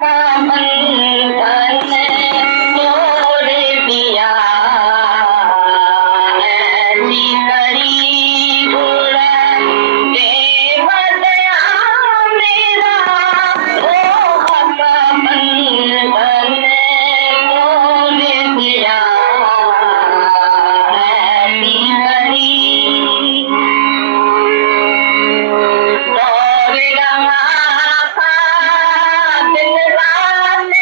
बंधन तोड़ दिया ऐसी करी गुण देव दया मेरा मोह का बंधन तोड़ दिया ऐसी करी दौड़ रहा था दिन रात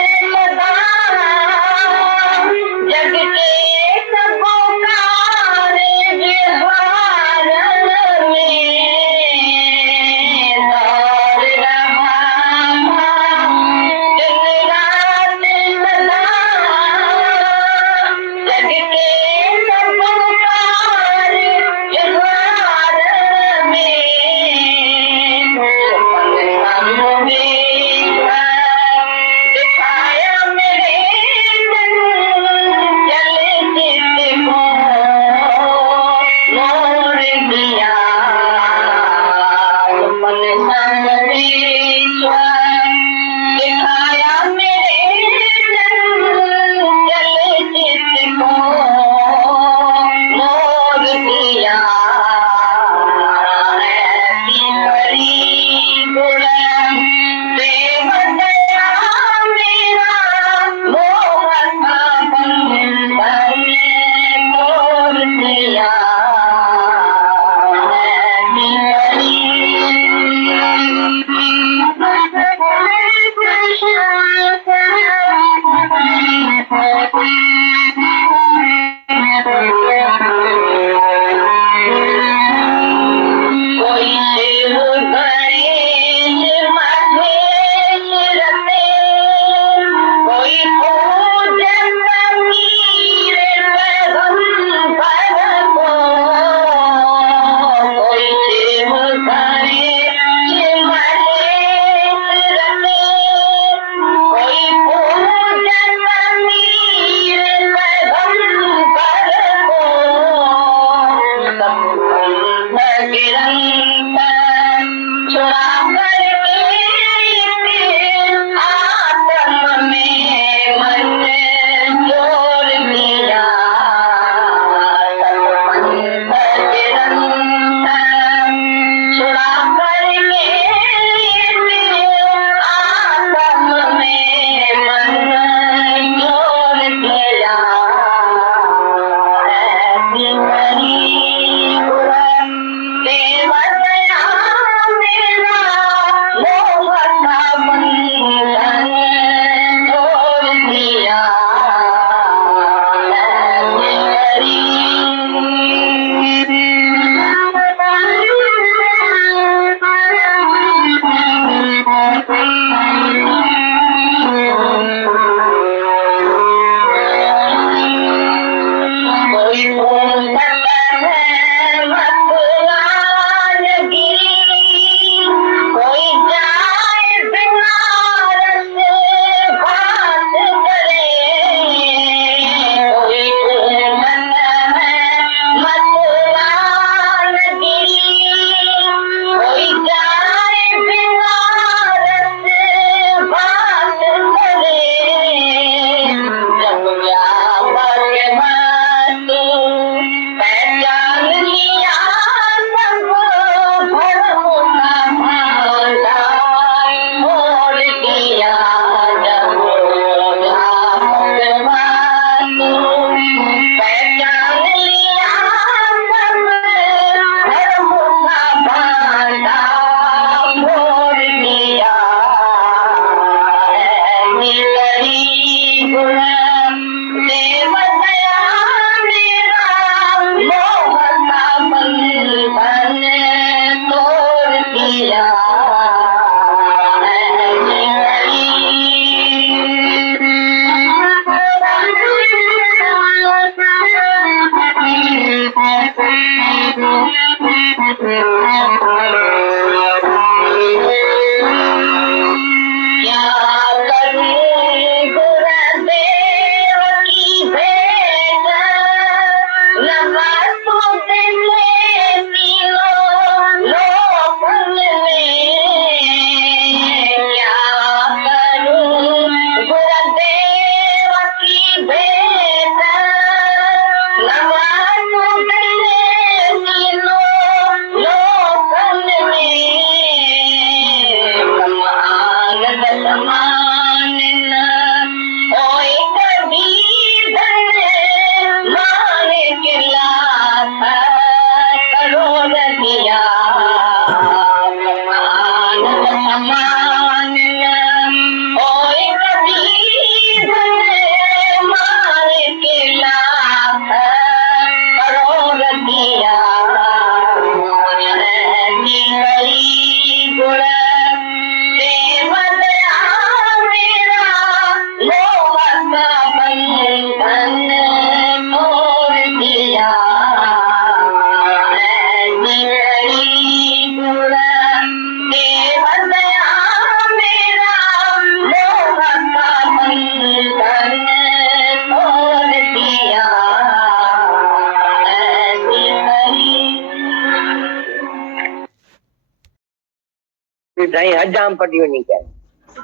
साईं हजाम पटी वञी करें,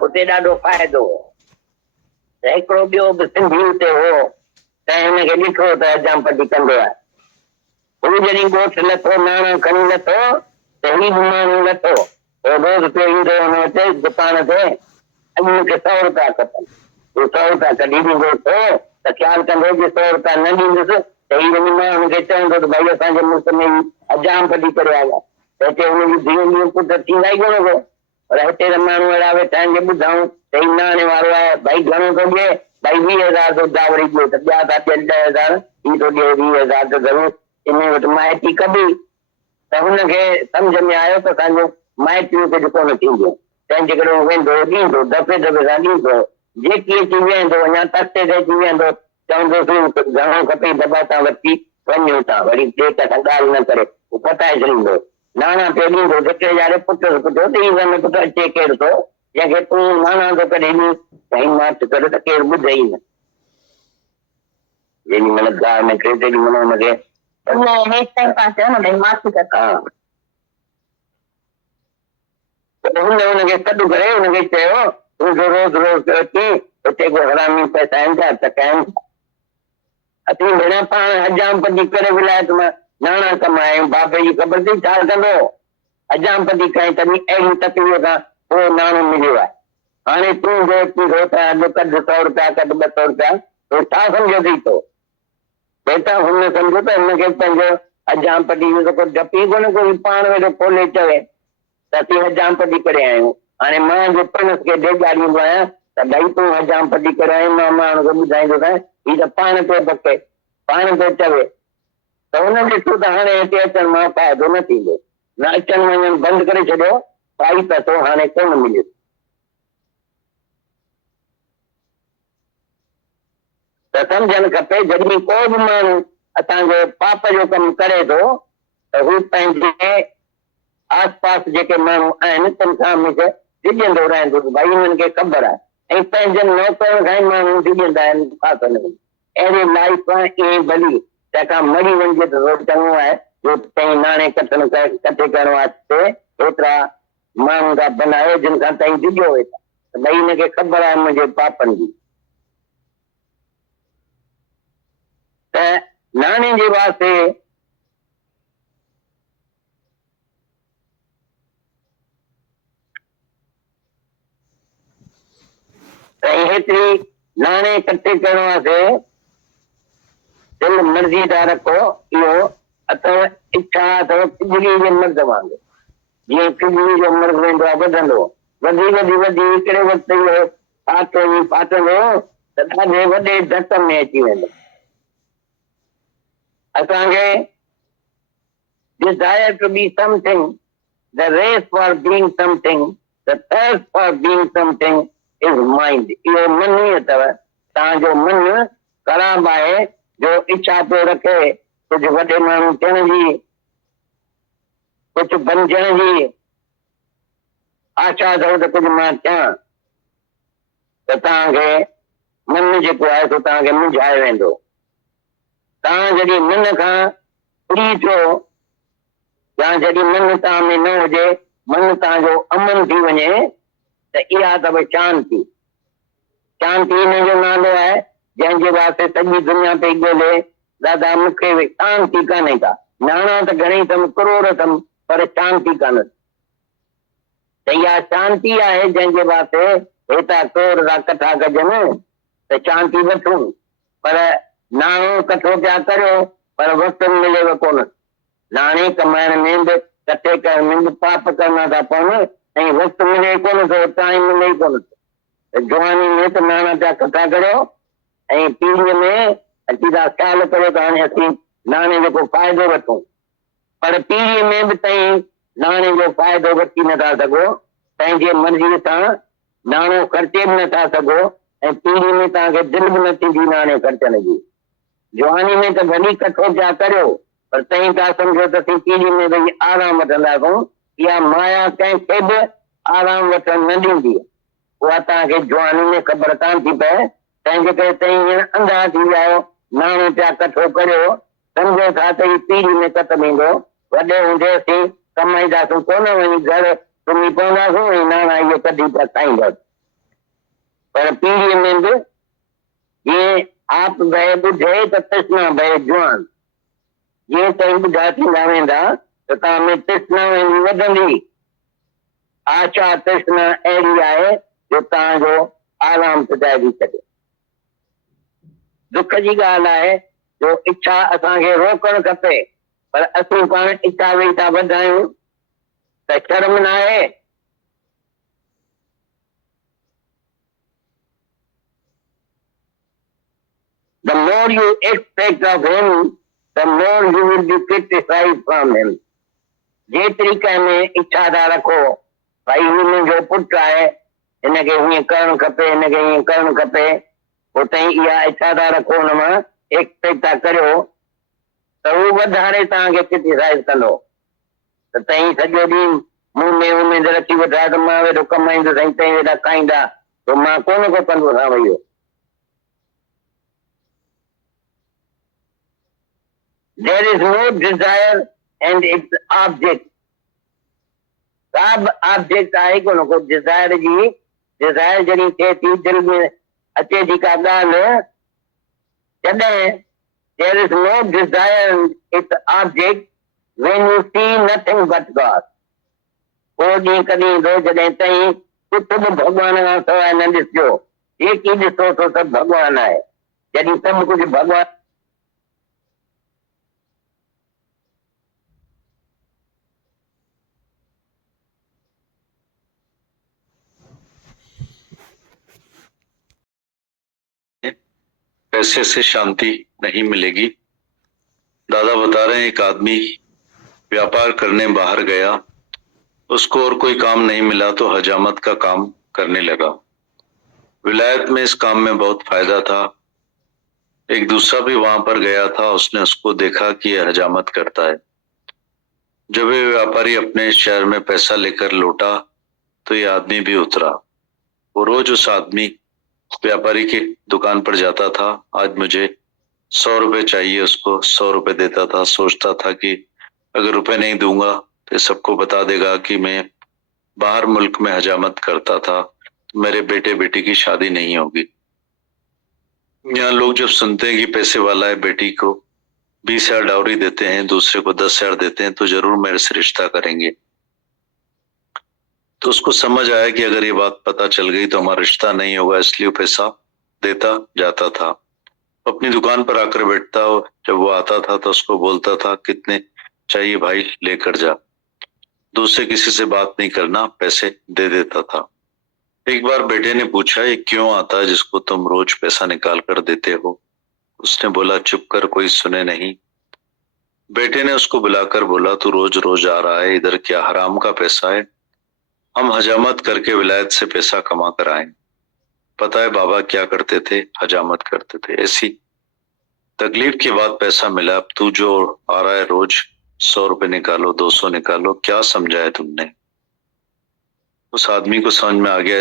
उते ॾाढो फ़ाइदो हो। हिकिड़ो ॿियो बि सिंधी उते हो, त हिनखे ॾिठो त हजाम पटी कंदो आहे। हू जॾहिं ॻोठु लथो, नाणो खणी लथो, त ही बि माण्हू लथो, रोज़ पियो ईंदो हुन वटि दुकान ते, अॼु मूंखे 100 रुपया खपनि। हू 100 रुपया कढी ॾींदो हो, त ख़्यालु कंदो जे 100 रुपया न ॾींदुसि त ही वञी माण्हुनि खे चवंदो त भई असांजे मुल्क में हजाम पटी करे आया, त हिते हुनजी धीअ पुट थींदा ई कोन को। पर हिते त माण्हू अहिड़ा वेठा आहिनि जे ॿुधाऊं त ही नाणे वारो आहे, भई घणो थो ॾिए, भई 20,000 थो वरी ॾियो, त ॿिया था ॾियनि 10,000, ही थो ॾिए 20,000 त ज़रूरु इन वटि माइटी कबी। त हुनखे सम्झ में आयो त असांजो माइटियूं कुझु कोन थींदियूं, तंहिंजे करे हू वेंदो ॾींदो, दफ़े दफ़े सां ॾींदो, जेकी अची वेहंदो, अञा तख़्ते ते अची वेहंदो, चवंदोसि घणो खपे, दॿा तां वठी वञूं था, वरी ॿिए सां ॻाल्हि न करे हू पताए छॾींदो, नाणा पियो ॾींदो, जेके यारे पुट पुटु अचे केरु थो, जंहिंखे तूं नाणा थो करे ॾीं, साईं मार्च करे त केरु ॿुधे ई न। जेॾी महिल गाह निकिरे तेॾी महिल हुनखे हुनखे सॾु करे हुनखे चयो, रोज़ रोज़ अची हिते को हरामी पैसा आहिनि छा, टकाइनि असीं भेण पाण हजाम पटी करे विलायत मां नाणा कमाया, बाबे जी ख़बर थी छा कंदो, हजाम पटी कई तॾहिं अहिड़ी तकलीफ़ खां पोइ नाणो मिलियो आहे। हाणे तूं अॼु कढ 100 रुपया, कढ 200 रुपया, तो छा सम्झो थी तो बेटा, हुन सम्झो त हिनखे पंहिंजो हजाम पटी जो को डपी कोन, कोई पाण वेठो खोले चवे त असीं हजाम पटी करे आहियूं। हाणे मां जो पिणस खे ॾेखारींदो आहियां त भई तूं हजाम पटी करे आयो, मां माण्हू खे ॿुधाईंदो आहियां ही त पाण पियो बके, पाण पियो चवे, त हुन ॾिठो त हाणे हिते अचण मां फ़ाइदो न थींदो, न अचण वञण बंदि करे छॾियो, काई पैसो हाणे कोन मिलियो। त सम्झणु खपे जॾहिं को बि माण्हू असांजो पाप जो कमु करे थो त हू पंहिंजे आस पास जेके माण्हू आहिनि तन खां हमेशह डिॼंदो रहंदो, भई हुननि खे ख़बर आहे, ऐं पंहिंजनि नौकरनि खां ई माण्हू डिॼंदा आहिनि फासन में। अहिड़ी लाइफ ईअं भली तंहिंखां मरी वञिजे त चङो आहे, जो तई नाणे कठे करण वास्ते एतिरा माण्हू खां बनायो जिन खां तई डिॼो वेठा, त भई हिनखे ख़बर आहे मुंहिंजे पापनि जी। त नाणे जे वास्ते हेतिरी नाणे इकट्ठे करण वास्ते दिल मर्ज़ी था रखो, इहो अथव इच्छा अथव खिजड़ी जे मर्द वांगुरु, जीअं खिजड़ी जो मर्द वेंदो आहे वधंदो, वधी वधी वधी हिकिड़े वक़्तु इहो फाटंदो त ॾाढे वॾे धक में अची वेंदो। असांखे desire to be something, the race for being something, the thirst for being something is mind. इहो मन ई अथव, तव्हांजो मन ख़राब आहे जो इच्छा पियो रखे कुझु वॾे माण्हू थियण जी, कुझु बणजण जी आशा अथव त कुझु मां थियां, त तव्हांखे मन जेको आहे सो तव्हांखे मुंझाए वेंदो। तव्हां जॾहिं मन खां फ्री थियो या जॾहिं मन तव्हां में न हुजे, मन तव्हांजो अमन थी वञे, त इहा अथव शांती। शांती हिन जो नालो आहे जंहिंजे वास्ते सॼी दुनिया पई ॻोल्हे, दादा मूंखे शांती कान्हे का, नाणा त घणेई अथमि, करोड़ अथमि, पर शांती कान। त इहा शांती आहे जंहिंजे वास्ते हेतिरा करोड़ था कठा कजनि त शांती वठूं, पर नाणो कठो पिया करियो पर वक़्तु मिलेव कोन। नाणे कमाइण में बि कठे करण में बि पाप करणा था पवनि, ऐं वक़्तु मिले कोन थो, टाइम मिले ई कोन थो। जवानी में त नाणा पिया कठा करियो ऐं पीढ़ीअ में अची था ख़्यालु करियो त हाणे असीं नाणे जो को फ़ाइदो वठूं, पर पीढ़ीअ में बि तई नाणे जो फ़ाइदो वठी नथा सघो, पंहिंजे मर्ज़ीअ सां नाणो ख़र्चे बि नथा सघो, ऐं पीढ़ीअ में तव्हांखे दिलि बि न थींदी नाणे ख़र्चण जी। जवानी में त भली कठो पिया करियो, पर तई था सम्झो त असीं पीढ़ीअ में भई आराम वठंदासूं, इहा माया कंहिंखे बि आराम वठण न ॾींदी, उहा तव्हांखे जवानी में ख़बर कान थी पए। तंहिंजे करे तई हींअर अंधा थी विया आहियो, नाणो पिया कठो करियो, सम्झो था त ही पीढ़ी में ख़तमु ईंदो, वॾे हूंदे असीं कमाईंदासूं कोन, वञी घर सुम्ही पवंदासीं ऐं नाना इहे कढी पिया खाईंदासीं। पर पीढ़ीअ में बि जीअं आप भए ॿुधे त तृष्णा भए जुआन, जीअं तव्हीं ॿुढा थींदा वेंदा त तव्हां में तृष्णा वेंदी वधंदी। आशा तृष्णा अहिड़ी आहे जो तव्हांजो आराम पुॼाए थी सघे। दुख जी ॻाल्हि आहे जो इच्छा असांखे रोकणु खपे, पर असीं पाण इच्छा वेही था वधायूं त शर्म न आहे। The more you expect of him, the more you will be criticized from him. जेतिरी कंहिंमें इच्छा था रखो भाई मुंहिंजो पुटु आहे, हिनखे हीअं करणु खपे, हिनखे हीअं करणु खपे, पोइ तव्हीं इहा इच्छा था रखो, हुन मां एक्सपेक्ट था करियो त उहो वधारे तव्हांखे क्रिटिसाइज़ कंदो। त तव्हीं सॼो ॾींहुं मूं में उमेद रखी वेठा त मां वेठो कमाईंदुसि ऐं तव्हीं वेठा खाईंदा, त मां कोन को कंदुसि हाणे इहो। There is no desire and its object. सब ऑब्जेक्ट आहे कोन को डिज़ायर जी। डिज़ायर जॾहिं थिए थी दिलि में अचे थी का ॻाल्हि, तॾहिं there is no desire and its object when you see nothing but God. को ॾींहुं कॾहिं ईंदो जॾहिं ताईं कुझु बि भॻवान खां सवाइ न ॾिसिजो, एक ई ॾिसो तो सभु भॻवान आहे। जॾहिं सभु कुझु भॻवान पैसे से शांति नहीं मिलेगी। दादा बता रहे हैं एक आदमी व्यापार करने बाहर गया, उसको और कोई काम नहीं मिला तो हजामत का काम करने लगा। विलायत में इस काम में बहुत फायदा था। एक दूसरा भी वहां पर गया था, उसने उसको देखा कि यह हजामत करता है। जब ये व्यापारी अपने शहर में पैसा लेकर लौटा तो ये आदमी भी उतरा। वो रोज उस आदमी व्यापारी की दुकान पर जाता था। आज मुझे 100 रुपए चाहिए, उसको 100 रुपए देता था। सोचता था कि अगर रुपए नहीं दूंगा तो सबको बता देगा कि मैं बाहर मुल्क में हजामत करता था, तो मेरे बेटे बेटी की शादी नहीं होगी। यहाँ लोग जब सुनते हैं कि पैसे वाला है, बेटी को 20,000 डाउरी देते हैं, दूसरे को 10,000 देते हैं, तो जरूर मेरे से रिश्ता करेंगे। तो उसको समझ आया कि अगर ये बात पता चल गई तो हमारा रिश्ता नहीं होगा, इसलिए वो पैसा देता जाता था। अपनी दुकान पर आकर बैठता, जब वो आता था तो उसको बोलता था कितने चाहिए भाई, लेकर जा। दूसरे किसी से बात नहीं करना, पैसे दे देता था। एक बार बेटे ने पूछा ये क्यों आता है जिसको तुम रोज पैसा निकाल कर देते हो? उसने बोला चुप कर, कोई सुने नहीं। बेटे ने उसको बुलाकर बोला तू रोज रोज आ रहा है, इधर क्या हराम का पैसा है? हम हजामत करके विलायत से पैसा कमा कर आए। पता है बाबा क्या करते थे? हजामत करते थे। ऐसी तकलीफ के बाद पैसा मिला। अब तू जो आ रहा है रोज 100 रुपए निकालो, 200 निकालो, क्या समझा है तुमने? उस आदमी को समझ में आ गया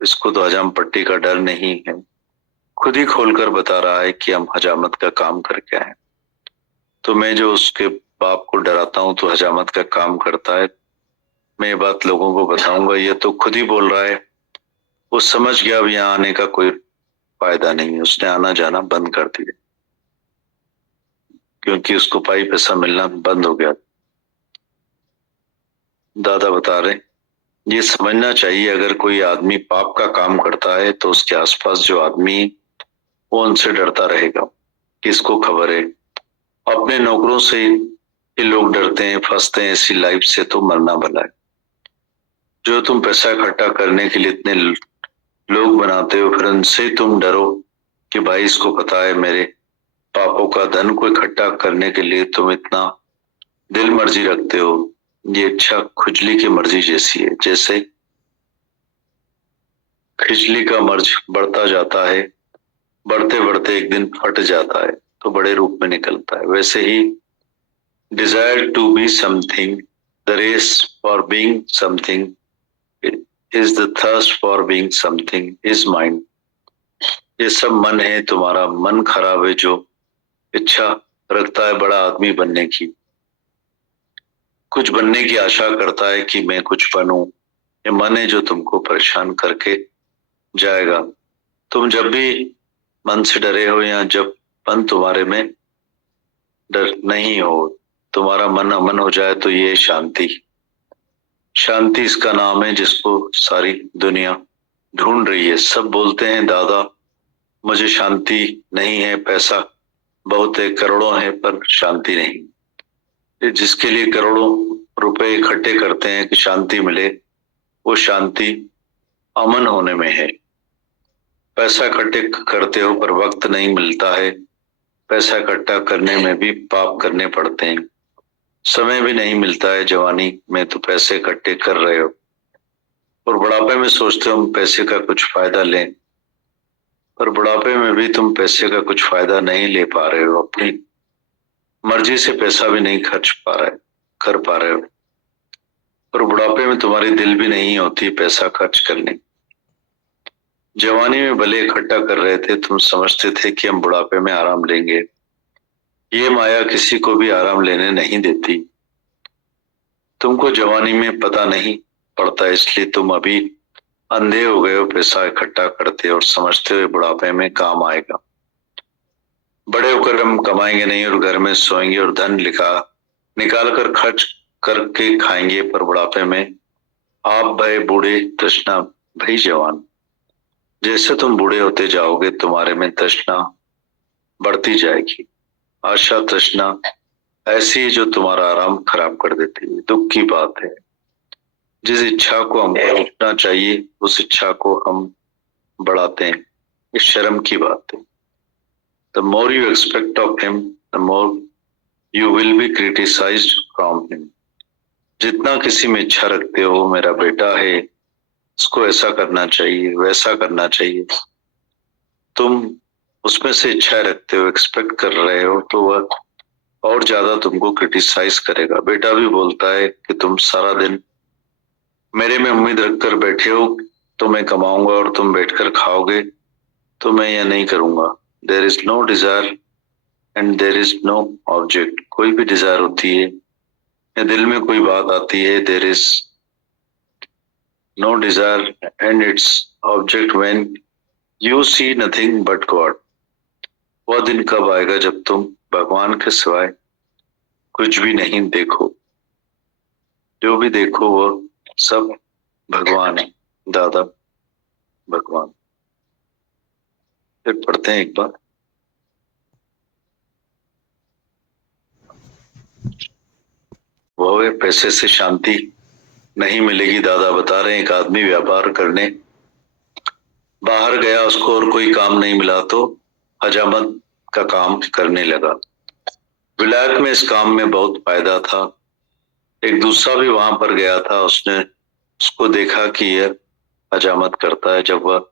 इसको तो हजाम पट्टी का डर नहीं है। खुद ही खोलकर बता रहा है कि हम हजामत का काम करके आए। तो मैं जो उसके बाप को डराता हूं तो हजामत का काम करता है, मैं ये बात लोगों को बताऊंगा। ये तो खुद ही बोल रहा है। वो समझ गया अब यहाँ आने का कोई फायदा नहीं है, उसने आना जाना बंद कर दिया, क्योंकि उसको पाई पैसा मिलना बंद हो गया। दादा बता रहे ये समझना चाहिए, अगर कोई आदमी पाप का काम करता है तो उसके आसपास जो आदमी वो उनसे डरता रहेगा। किसको खबर है? अपने नौकरों से ये लोग डरते हैं, फंसते हैं ऐसी लाइफ से, तो मरना भला है। जो तुम पैसा इकट्ठा करने के लिए इतने लोग बनाते हो, फिर उनसे तुम डरो कि भाई इसको पता है मेरे पापों का धन को इकट्ठा करने के लिए तुम इतना दिल मर्जी रखते हो। ये इच्छा खुजली की मर्जी जैसी है। जैसे खिजली का मर्ज बढ़ता जाता है, बढ़ते बढ़ते एक दिन फट जाता है तो बड़े रूप में निकलता है, वैसे ही desire to be something, the race for being something is the thirst for being something is mind. ये सब मन है, तुम्हारा मन खराब है जो इच्छा रखता है बड़ा आदमी बनने की। कुछ बनने की आशा करता है कि मैं कुछ बनूं। ये मन है जो तुमको परेशान करके जाएगा। तुम जब भी मन से डरे हो या जब मन तुम्हारे में डर नहीं हो, तुम्हारा मन अमन हो जाए तो ये शांति। शांति इसका नाम है जिसको सारी दुनिया ढूंढ रही है। सब बोलते हैं दादा मुझे शांति नहीं है, पैसा बहुत है, करोड़ों है, पर शांति नहीं। ये जिसके लिए करोड़ों रुपए इकट्ठे करते हैं कि शांति मिले, वो शांति अमन होने में है। पैसा इकट्ठे करते हो पर वक्त नहीं मिलता है। पैसा इकट्ठा करने में भी पाप करने पड़ते हैं। समय भी नहीं मिलता है। जवानी में तो पैसे इकट्ठे कर रहे हो और बुढ़ापे में सोचते हो हम पैसे का कुछ फायदा लें, पर बुढ़ापे में भी तुम पैसे का कुछ फायदा नहीं ले पा रहे हो। अपनी मर्जी से पैसा भी नहीं कर पा रहे हो। और बुढ़ापे में तुम्हारी दिल भी नहीं होती पैसा खर्च करने। जवानी में भले इकट्ठा कर रहे थे, तुम समझते थे कि हम बुढ़ापे में आराम लेंगे। ये माया किसी को भी आराम लेने नहीं देती। तुमको जवानी में पता नहीं पड़ता, इसलिए तुम अभी अंधे हो गए हो। पैसा इकट्ठा करते और समझते हो बुढ़ापे में काम आएगा। बड़े होकर हम कमाएंगे नहीं और घर में सोएंगे और धन निकाल कर खर्च करके खाएंगे, पर बुढ़ापे में आप भय बूढ़े तृष्णा भई जवान। जैसे तुम बूढ़े होते जाओगे तुम्हारे में तृष्णा बढ़ती जाएगी। आशा तृष्णा ऐसी है जो तुम्हारा आराम खराब कर देती है। दुख की बात है, जिस इच्छा को हमको रोकना चाहिए उस इच्छा को हम बढ़ाते हैं। ये शर्म की बात है। The more you expect of him, the more you will be criticized from him. जितना किसी में इच्छा रखते हो, मेरा बेटा है, उसको ऐसा करना चाहिए, वैसा करना चाहिए, तुम उसमें से इच्छा रखते हो, एक्सपेक्ट कर रहे हो, तो वह और ज्यादा तुमको क्रिटिसाइज करेगा। बेटा भी बोलता है कि तुम सारा दिन मेरे में उम्मीद रखकर बैठे हो तो मैं कमाऊंगा और तुम बैठकर खाओगे, तो मैं यह नहीं करूंगा। There is no desire and there is no object. कोई भी डिजायर होती है या दिल में कोई बात आती है, there is no desire and its object when you see nothing but God. वह दिन कब आएगा जब तुम भगवान के सिवाय कुछ भी नहीं देखो। जो भी देखो वो सब भगवान है, दादा भगवान। फिर पढ़ते हैं एक बार। वह पैसे से शांति नहीं मिलेगी। दादा बता रहे हैं एक आदमी व्यापार करने बाहर गया, उसको और कोई काम नहीं मिला तो हजामत का काम करने लगा। विलायत में इस काम में बहुत फायदा था। एक दूसरा भी वहां पर गया था, उसने उसको देखा कि यह हजामत करता है। जब वह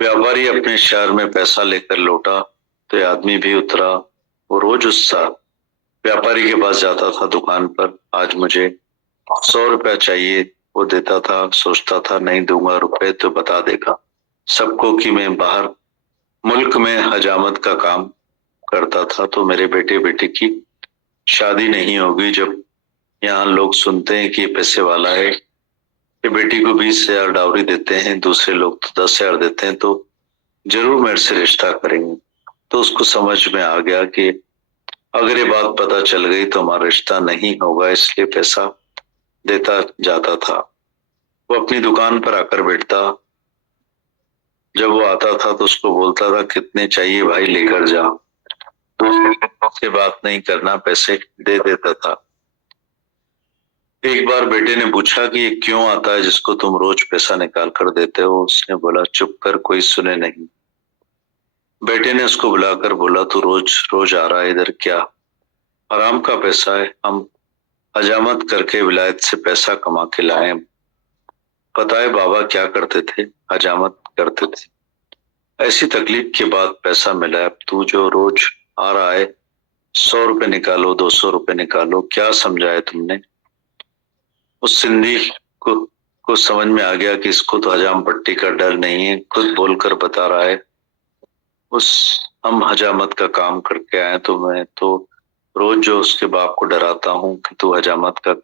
व्यापारी अपने शहर में पैसा लेकर लौटा तो यह आदमी भी उतरा। वो रोज उस व्यापारी के पास जाता था दुकान पर। आज मुझे 100 रुपया चाहिए, वो देता था। सोचता था नहीं दूंगा रुपए तो बता देगा सबको कि मैं बाहर मुल्क में हजामत का काम करता था, तो मेरे बेटे बेटी की शादी नहीं होगी। जब यहाँ लोग सुनते हैं कि ये पैसे वाला है, ये बेटी को 20,000 डाउरी देते हैं, दूसरे लोग तो 10,000 देते हैं, तो जरूर मेरे से रिश्ता करेंगे। तो उसको समझ में आ गया कि अगर ये बात पता चल गई तो हमारा रिश्ता नहीं होगा, इसलिए पैसा देता जाता था। वो अपनी दुकान पर आकर बैठता। जब वो आता था तो उसको बोलता था कितने चाहिए भाई, लेकर जा। तो से बात नहीं करना, पैसे दे देता था। एक बार बेटे ने पूछा कि ये क्यों आता है जिसको तुम रोज पैसा निकाल कर देते हो? उसने बोला चुप कर, कोई सुने नहीं। बेटे ने उसको बुलाकर बोला तू रोज रोज आ रहा है इधर, क्या आराम का पैसा है? हम हजामत करके विलायत से पैसा कमा के लाए। पता है बाबा क्या करते थे? हजामत करते थे। ऐसी तकलीफ के बाद पैसा मिला। अब तू जो रोज आ रहा है 100 रुपए निकालो, 200 रुपए निकालो, क्या समझा है तुमने? उस सिंधी को समझ में आ गया कि इसको तो हजाम पट्टी का डर नहीं है। खुद बोलकर बता रहा है हम हजामत का काम करके आए, तो मैं तो रोज जो उसके बाप को डराता हूँ कि तू हजामत का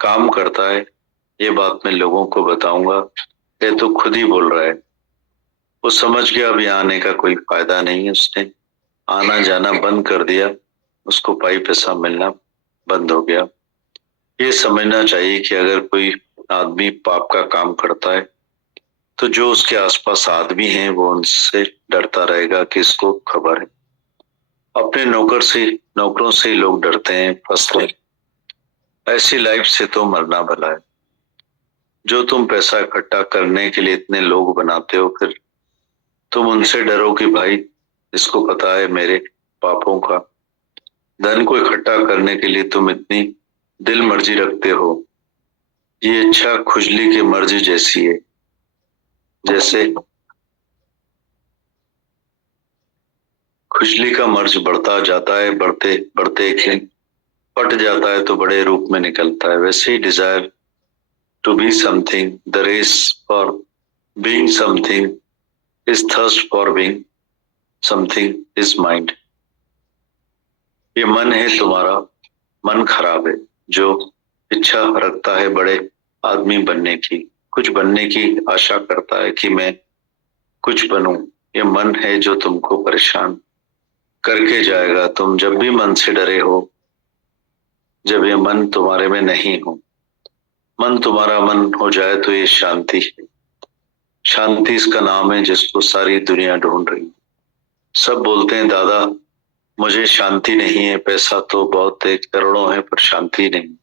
काम करता है, ये बात मैं लोगों को बताऊंगा, ये तो खुद ही बोल रहा है। वो समझ गया अब यहाँ आने का कोई फायदा नहीं है, उसने आना जाना बंद कर दिया, उसको पाई पैसा मिलना बंद हो गया। ये समझना चाहिए कि अगर कोई आदमी पाप का काम करता है तो जो उसके आसपास आदमी हैं वो उनसे डरता रहेगा कि इसको खबर है। अपने नौकरों से लोग डरते हैं फंसते। ऐसी लाइफ से तो मरना भला है। जो तुम पैसा इकट्ठा करने के लिए इतने लोग बनाते हो, फिर तुम उनसे डरो कि भाई इसको पता है मेरे पापों का। धन को इकट्ठा करने के लिए तुम इतनी दिल मर्जी रखते हो। ये इच्छा खुजली की मर्जी जैसी है। जैसे खुजली का मर्ज बढ़ता जाता है, बढ़ते बढ़ते एक दिन पट जाता है तो बड़े रूप में निकलता है। वैसे ही desire to be something, the race for being something is thirst for being something is mind. ये मन है तुम्हारा, मन खराब है जो इच्छा रखता है बड़े आदमी बनने की, कुछ बनने की आशा करता है कि मैं कुछ बनूं। ये मन है जो तुमको परेशान करके जाएगा। तुम जब भी मन से डरे हो, जब ये मन तुम्हारे में नहीं हो, मन तुम्हारा मन हो जाए तो ये शांति है। शांति इसका नाम है जिसको सारी दुनिया ढूंढ रही है। सब बोलते हैं दादा मुझे शांति नहीं है, पैसा तो बहुत है, करोड़ों है, पर शांति नहीं।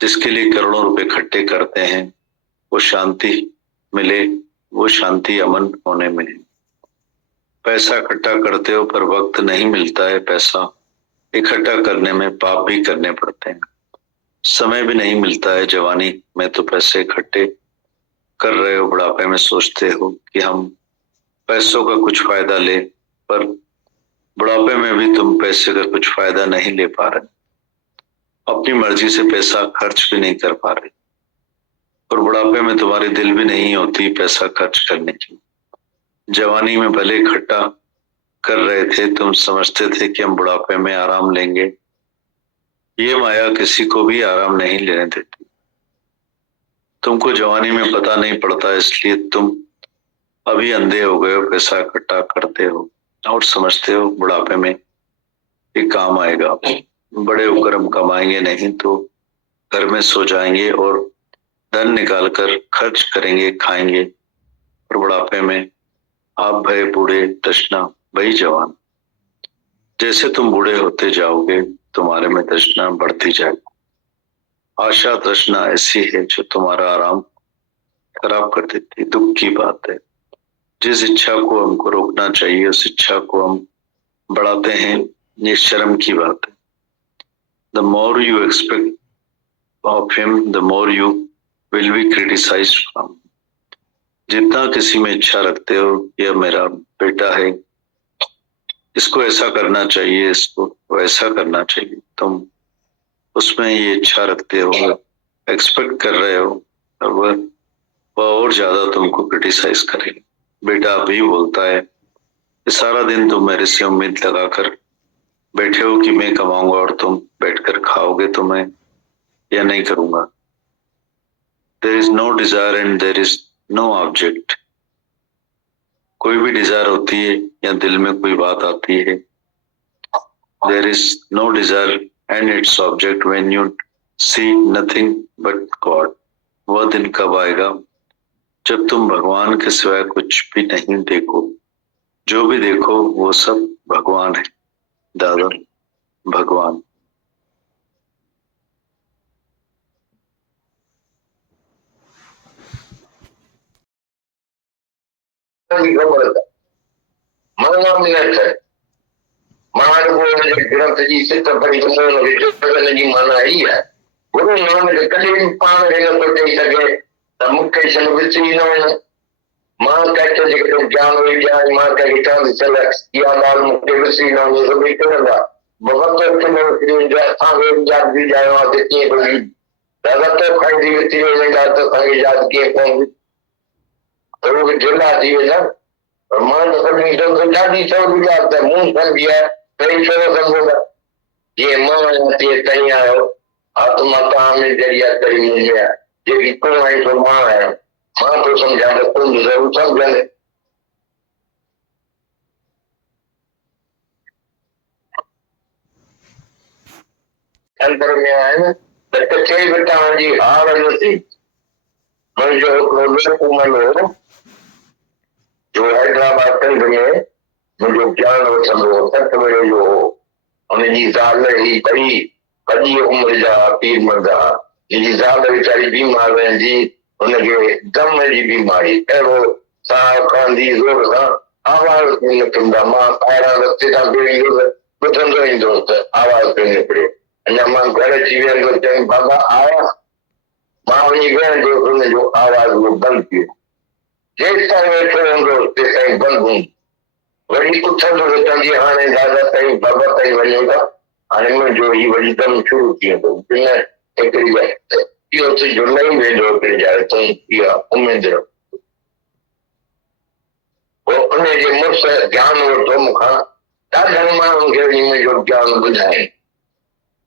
जिसके लिए करोड़ों रुपए इकट्ठे करते हैं वो शांति मिले, वो शांति अमन होने में है। पैसा इकट्ठा करते हो पर वक्त नहीं मिलता है। पैसा इकट्ठा करने में पाप भी करने पड़ते हैं। समय भी नहीं मिलता है। जवानी में तो पैसे इकट्ठे कर रहे हो, बुढ़ापे में सोचते हो कि हम पैसों का कुछ फायदा ले, पर बुढ़ापे में भी तुम पैसे का कुछ फायदा नहीं ले पा रहे। अपनी मर्जी से पैसा खर्च भी नहीं कर पा रहे, और बुढ़ापे में तुम्हारी दिल भी नहीं होती पैसा खर्च करने की। जवानी में भले इकट्ठा कर रहे थे, तुम समझते थे कि हम बुढ़ापे में आराम लेंगे। ये माया किसी को भी आराम नहीं लेने देती। तुमको जवानी में पता नहीं पड़ता, इसलिए तुम अभी अंधे हो गए हो। पैसा इकट्ठा करते हो और समझते हो बुढ़ापे में ये काम आएगा। बड़े होकर हम कमाएंगे नहीं तो घर में सो जाएंगे और धन निकालकर खर्च करेंगे, खाएंगे। और बुढ़ापे में आप भय बूढ़े, तृष्णा वही जवान। जैसे तुम बूढ़े होते जाओगे तुम्हारे में तृष्णा बढ़ती जाएगी। आशा तृष्णा ऐसी है जो तुम्हारा आराम खराब कर देती। दुख की बात है। जिस इच्छा को हमको रोकना चाहिए उस इच्छा को हम बढ़ाते हैं, ये शर्म की बात है। The more you expect of him, the more you will be criticized from. जितना किसी में इच्छा रखते हो, यह मेरा बेटा है, इसको ऐसा करना चाहिए, इसको वैसा करना चाहिए, तुम उसमें ये इच्छा रखते हो, एक्सपेक्ट कर रहे हो, और वह और ज्यादा तुमको क्रिटिसाइज करेगा। बेटा अभी बोलता है कि सारा दिन तुम मेरे से उम्मीद लगाकर बैठे हो कि मैं कमाऊंगा और तुम बैठकर खाओगे, तो मैं या नहीं करूंगा। There is no desire and there is no object. कोई भी डिजायर होती है या दिल में कोई बात आती है, there is no desire and its object when you see nothing but God. वह दिन कब आएगा जब तुम भगवान के सिवाय कुछ भी नहीं देखो। जो भी देखो वो सब भगवान है दादा, भगवान। ग्रंथ जी सित भरी जी माना ही है। गुरु नानक कॾहिं बि पाण खे नथो चई सघे त मूंखे छा विसरी न वञे। मां कंहिंखे जेकॾहिं ज्ञान वेई ॾियां, मां कंहिंखे चवंदुसि चल इहा ॻाल्हि मूंखे विसरी न वञे, सभई चवंदा खाईंदी विसरी वञे त असांखे यादि कीअं पवंदी, त उहे ढिला थी वेंदा। मां त सभिनी चवंदुसि ॾाढी सवली ॻाल्हि त मूं सम्झी आहे, तई छो न सम्झंदा। जीअं मां आहियां तीअं तई आहियो, आत्मा तव्हां में जरिया करी मुंहिंजे आहे जेकी तूं आहीं सो मां आहियां मां थो सम्झां त तूं बि ज़रूरु सम्झंदे अंदर में आहे न त किथे बि तव्हांजी हार नथी मुंहिंजो हिकिड़ो दोस्त मिलियो जो हैदराबाद सिंध में मुंहिंजो ज्ञान वठंदो हो 60 वेरे जो हो हुनजी ज़ाल ही ॿई वॾी उमिरि जा पीर मर्द हुआ हिनजी ज़ाल वीचारी बीमार रहंदी हुनखे दम जी बीमारी अहिड़ो साह खणंदी ज़ोर सां आवाज़ पियो निकिरंदा मां ॿाहिरां रस्ते तां पियो ईंदो त ॿुधंदो ईंदो त आवाज़ पियो निकिरे अञा मां घर अची वियमि त चयईं बाबा आया मां वञी वेहंदो हुनजो आवाज़ उहो बंदि थी वियो जेसि ताईं वेठो हूंदो तेसि ताईं बंदि हूंदो वरी उथंदो त चवंदी हाणे दादा ताईं बाबा ताईं वञूं था हाणे मुंहिंजो ही वरी दम शुरू थी वेंदो न हिकिड़ी इहो तुंहिंजो न ई वेंदो हिकिड़ी जाइ तूं इहा उमेद रख पोइ उनजे मुड़ुस ज्ञान वरितो मूंखां ॾाढनि माण्हुनि खे वञी मुंहिंजो ज्ञान ॿुधाई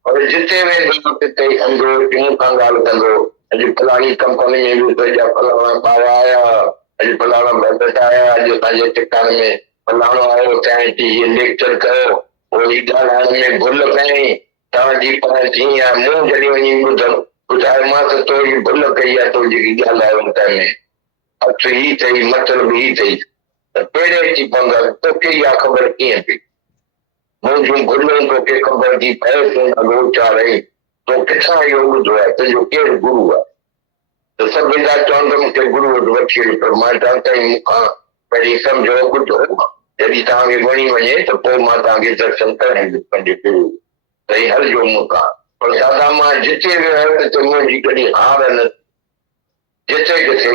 पर जिते वेंदो तिते ई कंदो मूंखां ॻाल्हि कंदो अॼु फलाणी कंपनी में बि तुंहिंजा फलाणा ॿार आया अॼु फलाणा भगत आया अॼु असांजे टिकाणे में फलाणो आयो चयाईं थी हीअ लेक्चर कयो पोइ ही ॻाल्हाइण में भुल कयईं तव्हांजी पाण थी आहे मूं जॾहिं वञी ॿुधायो मां त तो ही भुल कई आहे तो जेकी ॻाल्हायो में हथ ही अथई मतिलबु ही अथई त पहिरें अची पवंदा तोखे इहा ख़बर कीअं पई मुंहिंजूं भुलूं तोखे ख़बर थी पए तूं अॻो चाढ़ई तो किथां इहो ॿुधो आहे तुंहिंजो केरु गुरू आहे त सभु ईंदा चवनि त मूंखे गुरू वटि वठी हल पर मां चवां साईं मूंखां पहिरीं सम्झो ॿुधो जॾहिं तव्हांखे वणी वञे त पोइ मां तव्हांखे दर्शन कराईंदुसि पंहिंजे गुरू साईं हलिजो मूंखां पर दादा मां जिते बि आहियां त मुंहिंजी कॾहिं हार न जिते किथे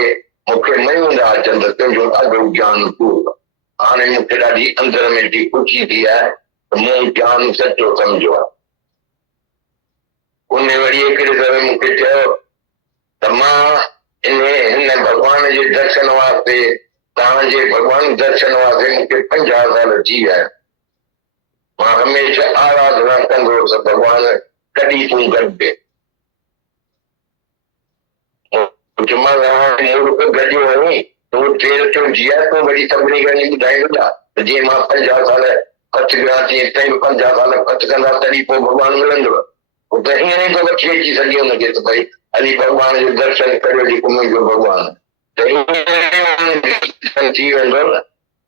मूंखे मयूं था अचनि त तुंहिंजो ॾाढो ज्ञान पूरो हाणे मूंखे ॾाढी अंदर में थी ख़ुशी थी आहे त मूं ज्ञान सचो सम्झो आहे उन वरी हिकिड़े दफ़े मूंखे चयो त मां हिन भॻवान जे दर्शन वास्ते तव्हांजे भॻवान दर्शन वास्ते मूंखे 50 साल थी विया मां हमेशह आराधना कंदो हुउसि भॻवान कॾहिं तूं गॾिजे मूर्ख गॾियो वञी तूं देर चो जीअं तूं वरी सभिनी खे ॿुधाईंदा त जीअं मां 50 साल कच्छ कयां तीअं तई 50 साल कच्छ कंदा तॾहिं पोइ भॻवान मिलंदो त हीअं ई थो वठी अची सघे हुनखे त भई हली भॻवान जो दर्शन करियो जेको मुंहिंजो भॻवान त थी वेंदो न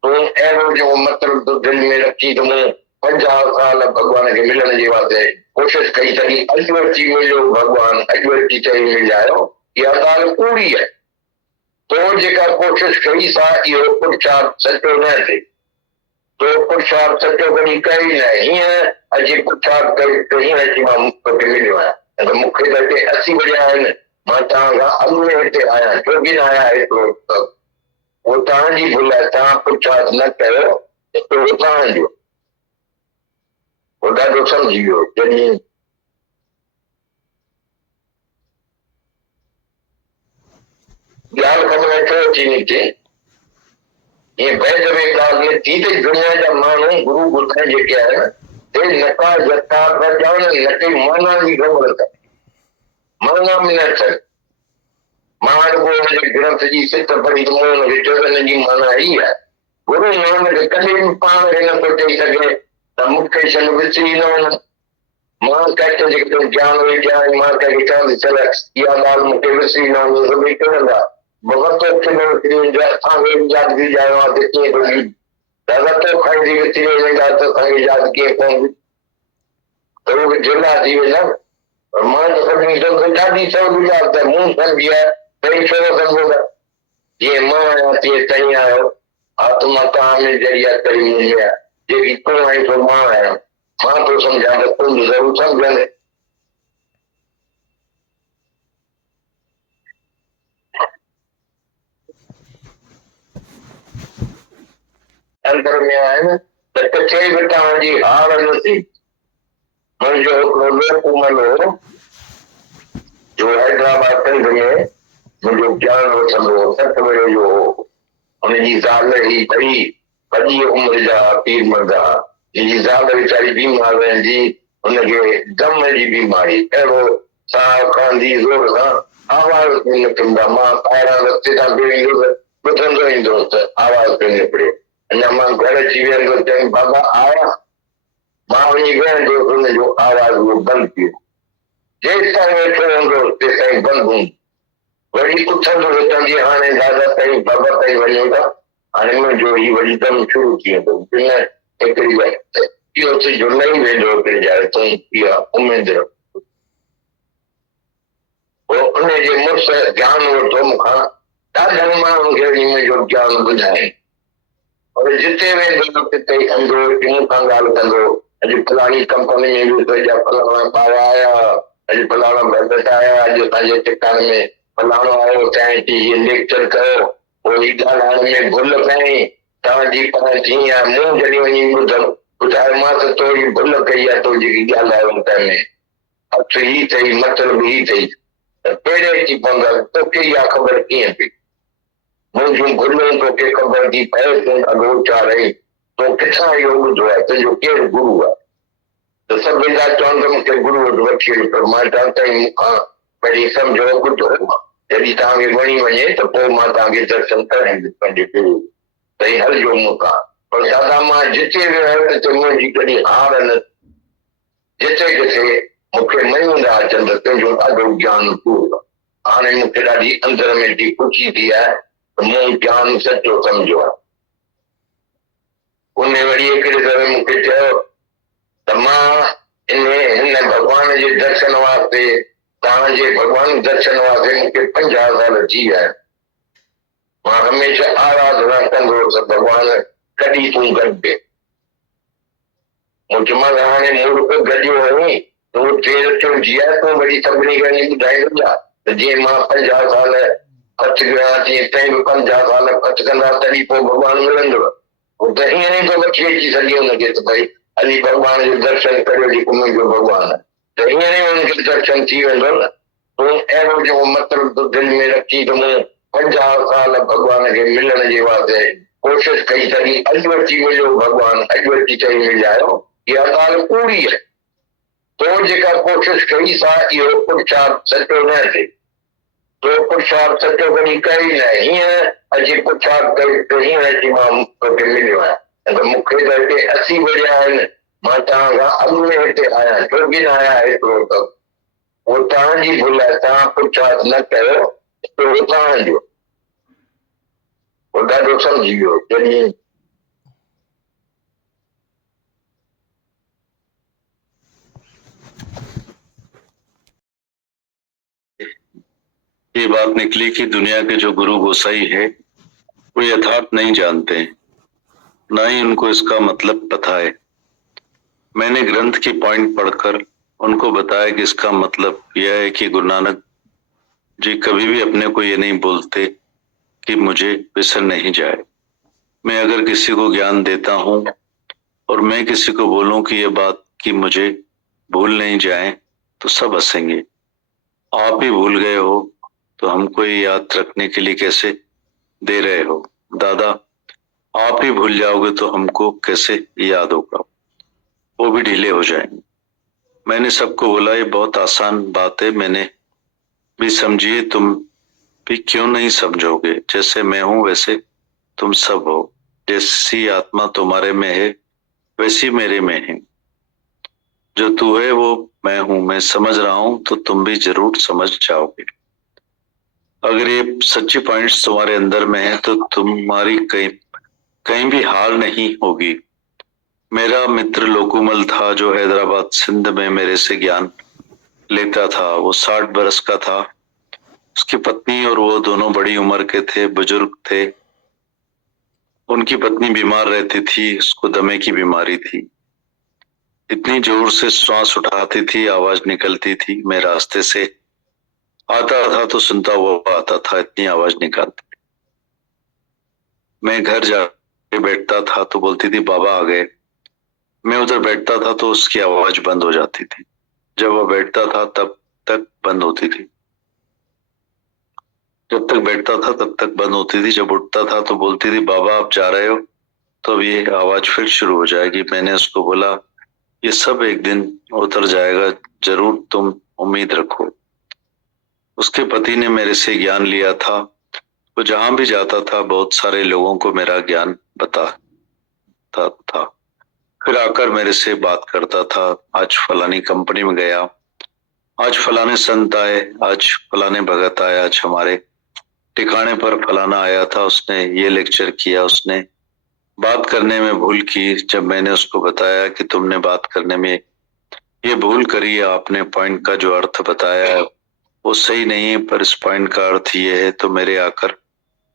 तूं अहिड़ो जेको मतिलबु दिलि में रखी त मूं 50 साल भॻवान खे मिलण जे वास्ते कोशिशि कई सघी अॼु अची मिलियो भॻवान अॼु अची चई मिलियायो इहा ॻाल्हि कूड़ी आहे तो जेका कोशिशि कई सा इहो पुरुषार्थ सचो न थिए तो पुरुषार्थ सचो कॾहिं कई न हीअं अची पुरुषार्थ कई त हीअं अची मां तोखे मिलियो आहियां त मूंखे त हिते 80 वॼा आहिनि मां तव्हां खां अॻु में हिते आहियां छो की न आहियां एतिरो उहो तव्हांजी भुल आहे तव्हां पुरुषार्थ न कयो एतिरो तव्हांजो उहो ॾाढो सम्झी वियो जॾहिं ॻाल्हि ख़बर छो अची निकिती ईअं बैद में ॻाल्हि थी त दुनिया जा माण्हू गुरू ॿुधाए जेके आहिनि ते नका जता था चवनि न के माना जी ख़बर अथनि माना बि न अथनि मां रुॻो हुनजे ग्रंथ जी सित पढ़ी त मूं हुनखे चयो त हिन जी माना ई आहे गुरू नानक कॾहिं बि पाण खे नथो चई सघे त मूंखे शन विसरी न वञ मां कंहिंखे जेको ज्ञान वेठा मां कंहिंखे चवंदी चल इहा ॻाल्हि मूंखे विसरी न वञे सभई चवंदा यादगिरी जायो आहे कीअं थो दादा तो खाईंदी विसरी वेंदा त असांखे यादि कीअं पवंदी त उहे झुला थी वेंदा पर मां त सभिनी ॾाढी सवली ॻाल्हि त मूं सम्झी आहे तई छो सम्झो था जीअं मां आहियां तीअं तई आहियो आत्मा तव्हां में जरिया कई मुंहिंजे आहे जेकी तूं आहीं सो मां आहियां मां थो सम्झां त तूं बि ज़रूरु सम्झंदे अंदर में आहे न त किथे बि तव्हांजी हार नथी मुंहिंजो हिकिड़ो दोस्त मिलियो जो हैदराबाद सिंध में मुंहिंजो ज्ञान वठंदो हो 60 वेरे जो हो हुनजी ज़ाल ही ॿई वॾी उमिरि जा पीर मर्द हुआ हिनजी ज़ाल वीचारी बीमार रहंदी हुनखे दम जी बीमारी अहिड़ो साह खणंदी ज़ोर सां आवाज़ पियो निकिरंदा। मां ॿाहिरां रस्ते तां पियो ईंदो त ॿुधंदो ईंदो त आवाज़ पियो निकिरे। अञा मां घर अची वेंदो चई बाबा आया। मां वञी वेहंदो हुनजो आवाज़ उहो बंदि थी वियो। जेसि ताईं वेठो हूंदो तेसि ताईं बंदि हूंदो। वरी उथंदो त चवंदी हाणे दादा ताईं बाबा ताईं वञूं था, हाणे मुंहिंजो ही वरी दम शुरू थी वेंदो। न हिकिड़ी ॻाल्हि इहो तुंहिंजो न ई वेंदो हिकिड़ी ॼाण तूं इहा उमेद रख। पोइ उनजे मुड़ुस ज्ञान वरितो मूंखां। ॾाढनि माण्हुनि खे वरी मुंहिंजो ज्ञान ॿुधाए। और जिते वेंदो तिते ईंदो मूंखां ॻाल्हि कंदो। अॼु फलाणी कंपनी में बि तुंहिंजा फलाणा ॿार आया, अॼु फलाणा भगत आया, अॼु असांजे टिकाणे में फलाणो आयो, तंहिं लेक्चर कयो। पोइ ही ॻाल्हाइण में भुल कई, तव्हांजी पर थी आहे। मूं जॾहिं वञी ॿुधायो मां त तो ही भुल कई आहे, तो जेकी ॻाल्हायो तंहिंमें अर्थ ही अथई, मतिलबु ही अथई। त पेड़े अची पवंदा तोखे इहा ख़बर कीअं पई? मुंहिंजूं भुलूं तोखे ख़बर थी पए तूं अॻो चाढ़ई, तो किथां इहो ॿुधो आहे, तुंहिंजो केरु गुरू आहे? त सभु वेंदा चवनि त मूंखे गुरू वटि वठी हल। पर मां चवां साईं मूंखां पहिरीं सम्झो ॿुधो, जॾहिं तव्हांखे वणी वञे त पोइ मां तव्हांखे दर्शन कराईंदुसि पंहिंजे गुरू। साईं हलिजो मूंखां। पर दादा मां जिते वियो तिते मुंहिंजी कॾहिं हार न। जिते किथे मूंखे मञींदा अचनि त तुंहिंजो ॾाढो ज्ञान पूरो आहे। हाणे मूंखे ॾाढी अंदर में एॾी ख़ुशी थी आहे त मूं ज्ञान सचो सम्झो आहे। उन वरी हिकिड़े दफ़े मूंखे चयो त मां हिन भॻवान जे दर्शन वास्ते, तव्हांजे भॻवान दर्शन वास्ते मूंखे 50 साल थी विया। मां हमेशह आराधना कंदो त भॻवान कॾहिं तूं गॾिजे। मूं चयोमांसि हाणे मूर्ख गॾियो वञी तूं टेर चुंझी आहे, तूं वरी सभिनी खे ॿुधाईंदा त जीअं मां 50 साल खर्च कया तीअं तईं बि 50 साल खर्च कंदा, तॾहिं पोइ भॻवान मिलंदो। पोइ त हींअर ई थो वठी अची सघे हुनखे त भई हली भॻवान जो दर्शन करियो जेको मुंहिंजो भॻवान आहे, त हींअर ई हुनखे दर्शन थी वेंदो न। तूं अहिड़ो जेको मतिलबु दिलि में रखी त मूं 50 साल भॻवान खे मिलण जे वास्ते कोशिशि कई, तॾहिं अॼु अची मिलियो भॻवान, अॼु अची चई मिलियायो। इहा ॻाल्हि कूड़ी आहे। तो जेका कोशिशि कई सा इहो पुरुषार्थ सचो न थिए। तो पुरुषार्थ सचो कॾहिं कई न। हीअं अची पुरुषार्थ कई त हीअं अची मां तोखे मिलियो आहियां। त मूंखे त हिते 80 वरिया आहिनि, मां तव्हां खां अॻु में हिते आहियां, छो बि न आहियां हेतिरो त उहो तव्हांजी भुल आहे। तव्हां पुरुषार्थ न कयो त उहो तव्हांजो। उहो ॾाढो सम्झी वियो। जॾहिं ये बात निकली कि दुनिया के जो गुरु गोसाई है वो यथार्थ नहीं जानते, ना ही उनको इसका मतलब पता है। मैंने ग्रंथ की पॉइंट पढ़कर उनको बताया कि इसका मतलब यह है कि गुरु नानक जी कभी भी अपने को ये नहीं बोलते कि मुझे बिसर नहीं जाए। मैं अगर किसी को ज्ञान देता हूँ और मैं किसी को बोलूं कि ये बात कि मुझे भूल नहीं जाए तो सब हंसेंगे। आप ही भूल गए हो तो हमको ये याद रखने के लिए कैसे दे रहे हो? दादा आप ही भूल जाओगे तो हमको कैसे याद होगा? वो भी ढीले हो जाएंगे। मैंने सबको बोला ये बहुत आसान बात है, मैंने भी समझिए, तुम भी क्यों नहीं समझोगे? जैसे मैं हूं वैसे तुम सब हो, जैसी आत्मा तुम्हारे में है वैसी मेरे में है। जो तू है वो मैं हूं, मैं समझ रहा हूं तो तुम भी जरूर समझ जाओगे। अगर ये सच्ची पॉइंट्स तुम्हारे अंदर में है तो तुम्हारी कहीं भी हार नहीं होगी। मेरा मित्र लोकुमल था जो हैदराबाद सिंध में मेरे से ज्ञान लेता था। वो 60 बरस का था। उसकी पत्नी और वो दोनों बड़ी उम्र के थे, बुजुर्ग थे। उनकी पत्नी बीमार रहती थी, उसको दमे की बीमारी थी। इतनी जोर से श्वास उठाती थी, आवाज निकलती थी। मैं रास्ते से आता था तो सुनता हुआ आता था, इतनी आवाज निकालती। मैं घर जाके बैठता था तो बोलती थी बाबा आ गए। मैं उधर बैठता था तो उसकी आवाज बंद हो जाती थी। जब वह बैठता था तब तक बंद होती थी, जब तक बैठता था तब तक बंद होती थी। जब उठता था तो बोलती थी बाबा आप जा रहे हो तो अब ये आवाज फिर शुरू हो जाएगी। मैंने उसको बोला ये सब एक दिन उतर जाएगा, जरूर तुम उम्मीद रखो। उसके पति ने मेरे से ज्ञान लिया था। वो जहां भी जाता था बहुत सारे लोगों को मेरा ज्ञान बताता था। फिर आकर मेरे से बात करता था, आज फलानी कंपनी में गया, आज फलाने संत आए, आज फलाने भगत आए, आज हमारे ठिकाने पर फलाना आया था, उसने ये लेक्चर किया। उसने बात करने में भूल की। जब मैंने उसको बताया कि तुमने बात करने में ये भूल करी, आपने पॉइंट का जो अर्थ बताया है वो सही नहीं है, पर इस पॉइंट का अर्थ ये है, तो मेरे आकर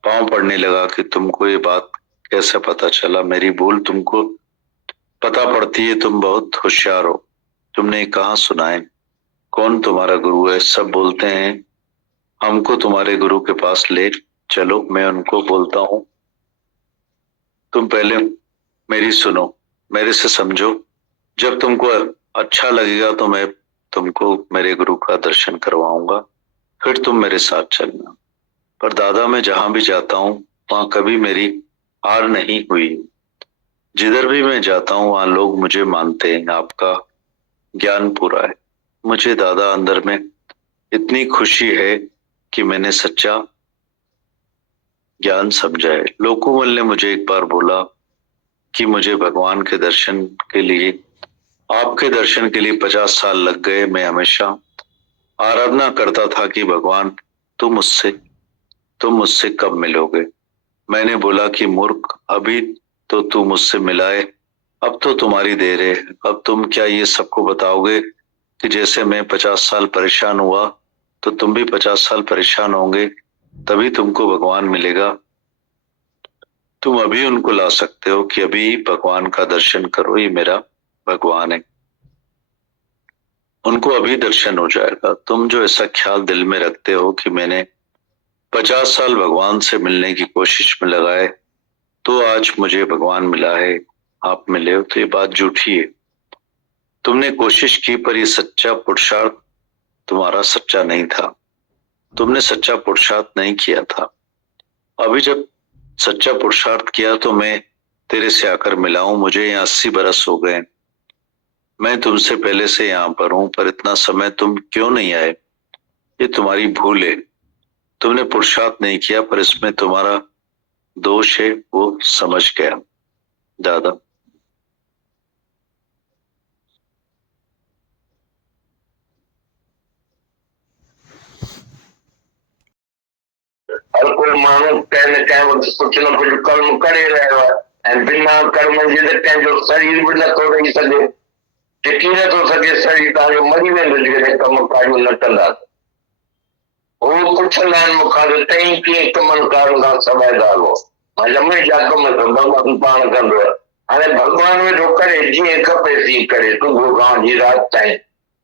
पांव पड़ने लगा कि तुमको ये बात कैसे पता चला। मेरी भूल तुमको पता पड़ती है, तुम बहुत होशियार हो, तुमने कहाँ सुना है, कौन तुम्हारा गुरु है। सब बोलते हैं हमको तुम्हारे गुरु के पास ले चलो। मैं उनको बोलता हूँ तुम पहले मेरी सुनो, मेरे से समझो, जब तुमको अच्छा लगेगा तो मैं तुमको मेरे गुरु का दर्शन करवाऊंगा, फिर तुम मेरे साथ चलना। पर दादा मैं जहां भी जाता हूँ वहां कभी मेरी हार नहीं हुई। जिधर भी मैं जाता हूँ वहां लोग मुझे मानते हैं, आपका ज्ञान पूरा है। मुझे दादा अंदर में इतनी खुशी है कि मैंने सच्चा ज्ञान समझा है। लोकूमल ने मुझे एक बार बोला कि मुझे भगवान के दर्शन के लिए, आपके दर्शन के लिए 50 साल लग गए। मैं हमेशा आराधना करता था कि भगवान तुम मुझसे कब मिलोगे। मैंने बोला कि मूर्ख, अभी तो तू मुझसे मिला है, अब तो तुम्हारी देर है। अब तुम क्या ये सबको बताओगे कि जैसे मैं 50 साल परेशान हुआ तो तुम भी 50 साल परेशान होंगे, तभी तुमको भगवान मिलेगा। तुम अभी उनको ला सकते हो कि अभी भगवान का दर्शन करो, ये मेरा भगवान है, उनको अभी दर्शन हो जाएगा। तुम जो ऐसा ख्याल दिल में रखते हो कि मैंने 50 साल भगवान से मिलने की कोशिश में लगाए तो आज मुझे भगवान मिला है, आप मिले हो, तो ये बात झूठी है। तुमने कोशिश की पर ये सच्चा पुरुषार्थ तुम्हारा सच्चा नहीं था, तुमने सच्चा पुरुषार्थ नहीं किया था। अभी जब सच्चा पुरुषार्थ किया तो मैं तेरे से आकर मिला हूं। मुझे यहाँ 80 बरस हो गए, मैं तुमसे पहले से यहाँ पर हूं, पर इतना समय तुम क्यों नहीं आए, ये तुम्हारी भूल है। तुमने पुरुषार्थ नहीं किया, पर इसमें तुम्हारा दोष है, वो समझ गया दादा। हर कोई माण्हू कंहिं न कंहिं वक़्तु कुझु न कुझु कर्म करे रहियो आहे ऐं बिना कर्म जे त कंहिंजो शरीर बि नथो रही सघे, टिकी नथो सघे शरीर, तव्हांजो मरी वेंदो जेकॾहिं कम कारियूं न कंदा। उहो पुछंदा आहिनि मूंखां त तई कीअं कमनि कारनि खां सवाइ ॻाल्हि, मां हमेशा कम त भॻवान पाण कंदो आहे। हाणे भॻवान वेठो करे जीअं खपे तीअं करे, सुबुह खां वठी राति ताईं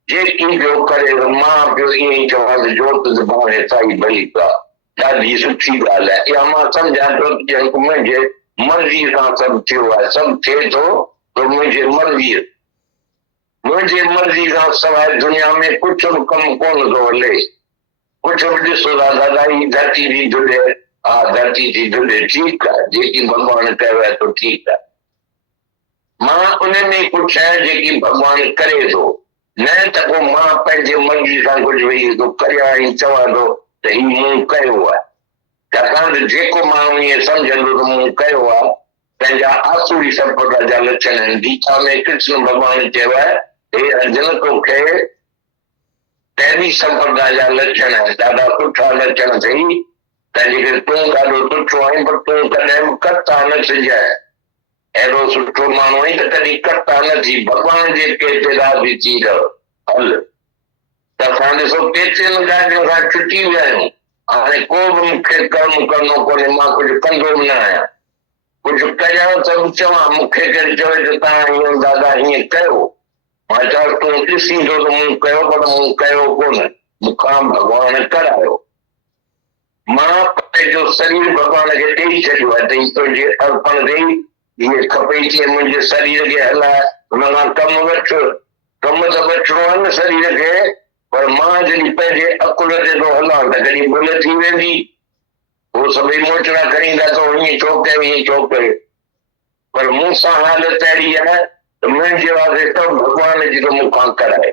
जेकी पियो करे, मां पियो ईअं ई चवां त जोति भाणे साई भली का, ॾाढी सुठी ॻाल्हि आहे। इहा मां सम्झां थो कि मुंहिंजे मर्ज़ी सां सभु थियो आहे, सभु थिए थो त मुंहिंजे मर्ज़ी खां सवाइ दुनिया में कुझु बि कमु कोन थो हले। कुझु बि ॾिसो था दादा, ही धरती थी धुले, हा धरती थी धुले, ठीकु आहे, जेकी भॻवान कयो आहे तो ठीकु आहे। मां उन में कुझु आहे जेकी भॻवान करे थो, न त पोइ मां पंहिंजे मर्ज़ी सां कुझु वेही थो करियां ऐं चवां थो त ही मूं कयो आहे। छाकाणि त जेको माण्हू ईअं सम्झंदो त मूं कयो आहे, पंहिंजा आसुरी संपदा जा लक्षण आहिनि। गीता में कृष्ण भॻवान चयो आहे, हे अर्जुन तोखे दैवी संपदा जा लक्षण आहिनि, ॾाढा सुठा लक्षण अथई, तंहिंजे करे तूं ॾाढो सुठो आहीं, पर तूं कॾहिं बि कर्ता न थिजांइ। अहिड़ो सुठो माण्हू आहीं त कॾहिं कर्ता न थी, भॻवान जे के राज़ी थी रहो। हल त असां ॾिसो केतिरनि ॻाल्हियुनि खां छुटी विया आहियूं। हाणे को बि मूंखे कर्म करणो कोन्हे, मां कुझु कंदो बि न आहियां। कुझु कयां त बि चवां, मूंखे केरु चवे त तव्हां हीअं दादा हीअं कयो, मां चवां तूं ॾिसींदो त मूं कयो, पर मूं कयो कोन, मूंखां भॻवान करायो। मां पंहिंजो शरीर भॻवान खे ॾेई छॾियो आहे, त तुंहिंजे अर्पण ॾेई हीअ खपे थी मुंहिंजे शरीर खे हलाए, हुन खां कमु वठ। कमु त वठिणो आहे न शरीर खे, पर मां जॾहिं पंहिंजे अकुल ते थो हलां त कॾहिं भुल थी वेंदी, उहो सभई मोचड़ा खणींदा त हीअं छो कयो हीअं छो कयो। पर मूं सां हालत अहिड़ी आहे त मुंहिंजे वास्ते सभु भॻवान जी तो मूंखां कराए।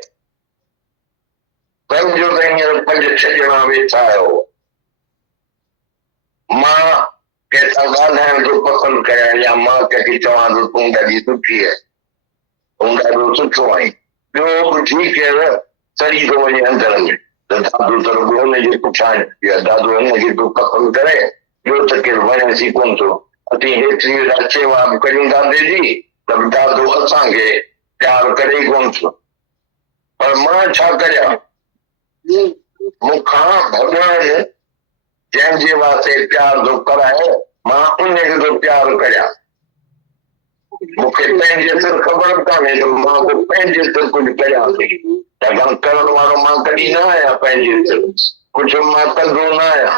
सम्झो त हींअर 5-6 ॼणा वेठा आहियो, मां कंहिंसां ॻाल्हाइण जो पसंदि कयां या मां कंहिंखे चवां थो तूं ॾाढी सुठी आहे, तूं ॾाढो सुठो आहीं, ॿियो बि ठीकु आहे, सड़ी थो वञे अंदर में त दादू त रुॻो हुनजे पुठियां या दादू हिनखे तूं पसंदि करे, ॿियो त केरु वणेसि ई कोन थो। असीं हेतिरी शेवा बि कयूं दादे जी त दादो असांखे प्यारु करे ई कोन थो, पर मां छा करियां, मूंखां भॻवान जंहिंजे वास्ते प्यार थो कराए मां उनखे थो प्यारु करियां। मूंखे पंहिंजे सिर ख़बर कान्हे त मां को पंहिंजे सिर कुझु करियां थी, छाकाणि करण वारो मां कॾहिं न आहियां, पंहिंजे सिर कुझु मां कंदो न आहियां,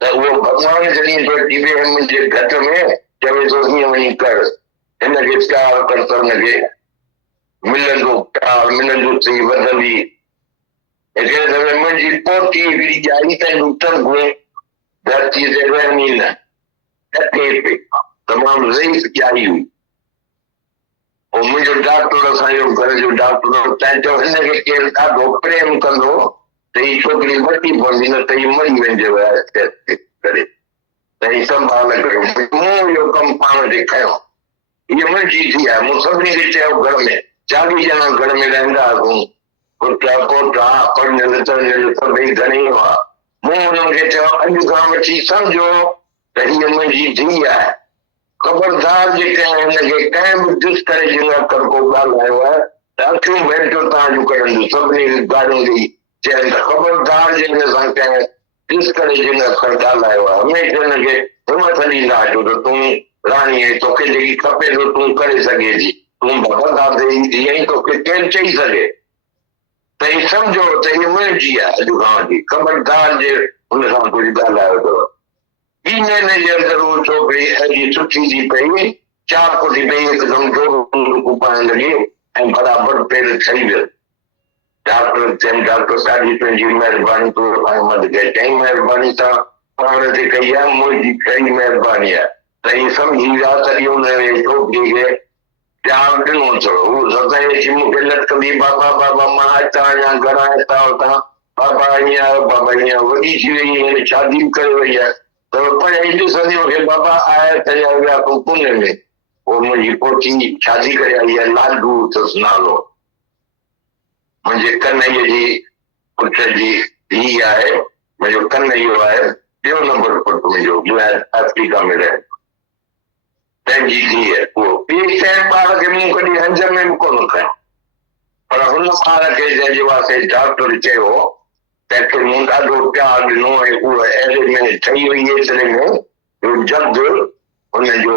त उहो भॻवान जॾहिं थो अची वेहे मुंहिंजे घट में चवे थो हीअं वञी कर, हिनखे प्यारु कर त हुनखे मिलंदो, प्यारु मिलंदो सही वधंदी। हिकिड़े दफ़े मुंहिंजी पोटी हिकिड़ी ॼाई ताईं डॉक्टर हुए, धरतीअ ते रहनी न टके पे, तमामु ज़ईफ़ ॼाई हुई। पोइ मुंहिंजो डॉक्टर असांजो घर जो डॉक्टर तंहिं चयो हिनखे केरु ॾाढो प्रेम कंदो त हीअ छोकिरी वठी पवंदी, न त हीअ मरी वेंदव करे, त हीअ संभाल कयो। मूं इहो कमु पाण ते खयो, हीअ मुंहिंजी थी आहे। मूं सभिनी खे चयो, घर में 40 ॼणा घर में रहंदा हुआसीं, पुटा पोटा पढ़ियल तढ़ियल सभई घणेई हुआ। मूं हुननि खे चयो अॼु खां वठी सम्झो त हीअ मुंहिंजी धीउ आहे, ख़बरदार जेकॾहिं हिनखे कंहिं बि ॾिस करे जिन कर को ॻाल्हायो आहे त अखियूं भेंटूं तव्हांजूं कढंदियूं, सभिनी ॻाल्हियूं ॾेई चयनि त ख़बरदार जंहिं सां कंहिं ॾिस करे जिन कर ॻाल्हायो आहे हमेशह हिनखे हिमत ॾींदा अचो त तूं राणी आहीं, तोखे जेकी खपे थो तूं करे सघे थी, तूं भॻवंत धीअ आहीं, तोखे केरु चई सघे त हीअ सम्झो त हीअ मुंहिंजी आहे। अॼु खां वठी ख़बरदार जे हुन सां कुझु ॻाल्हायो अथव। ॿी महीने जे अंदरि उहो छोकिरी अहिड़ी सुठी थी पई, 4 फुट पई, हिकदमि जोर पाइण लॻी ऐं बराबरि पेर ठही वियो। डॉक्टर चयनि डॉक्टर साहिब जी तुंहिंजी महिरबानी, तूं अहमद खे चई महिरबानी सां पाण ते कई आहे, मुंहिंजी कहिड़ी महिरबानी आहे त हीअ सम्झी विया तॾहिं हुन छोकिरी खे प्यारु ॾिनो अथव। हू सदाईं अची मूंखे लटकंदी, बाबा बाबा मां हितां आहियां, घणा हितां हुतां, बाबा हीअं आयो, बाबा हीअं, वॾी थी वई, हिन शादी बि करे वई आहे, त पर ॾिसंदी मूंखे बाबा आया त विया तूं पुणे में। पोइ मुंहिंजी पोटी शादी करे आई आहे, लाडू अथसि नालो, मुंहिंजे कन्हैया जी पुट जी धीउ आहे, मुंहिंजो कन्हैयो आहे, ॿियो नंबर पुट मुंहिंजो अफ्रीका में रहे, पंहिंजी धीउ आहे। उहो ॿिए कंहिं ॿार खे मूं कॾहिं हंज में बि कोन खयो, पर हुन ॿार खे जंहिंजे वास्ते डॉक्टर चयो तंहिंखे मूं ॾाढो प्यारु ॾिनो ऐं उहो अहिड़े में ठही वई, एतिरे में जल्द हुनजो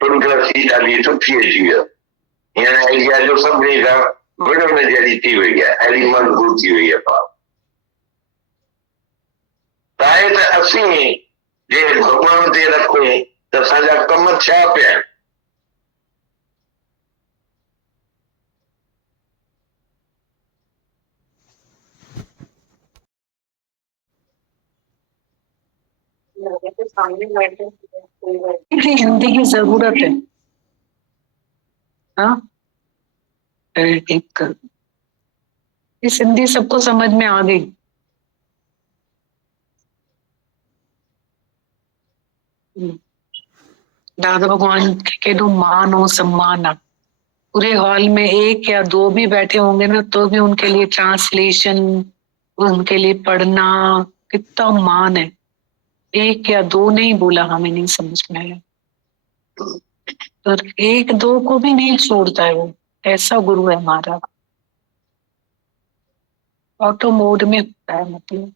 तंदुरुस्ती ॾाढी सुठी अची वियो। हींअर एरिया जो सभिनी खां विड़न जहिड़ी थी वई आहे, अहिड़ी मज़बूत थी वई आहे। त आहे त असीं जे भॻवान ते रखूं त असांजा कम छा पिया आहिनि। हिंदी की जरूरत है। हाँ, एक इस हिंदी सबको समझ में आ गई। दादा भगवान के केॾो मान और सम्मान आहे। पूरे हॉल में 1 या 2 भी बैठे होंगे ना तो भी उनके लिए ट्रांसलेशन, उनके लिए पढ़ना, कितना मान है। 1 या 2 नहीं बोला, हमें नहीं समझ में आया, और 1-2 को भी नहीं छोड़ता है वो, ऐसा गुरु है हमारा। ऑटो मोड में होता है, मतलब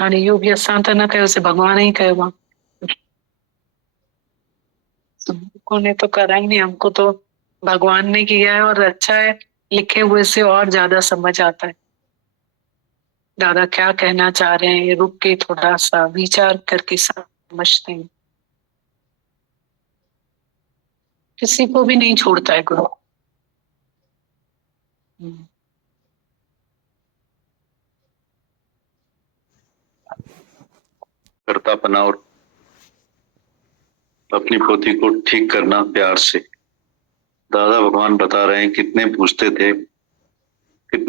हाणे इहो बि असां त न कयोसीं, भगवान ही कयो आहे। उन्हें तो करा ही नहीं, हमको तो भगवान ने किया है, और अच्छा है, लिखे हुए से और ज्यादा समझ आता है दादा क्या कहना चाह रहे हैं। ये रुक के थोड़ा सा विचार करके समझते हैं। किसी को भी नहीं छोड़ता है गुरु। करतापना और अपनी पोती को ठीक करना प्यार से, दादा भगवान बता रहे हैं कितने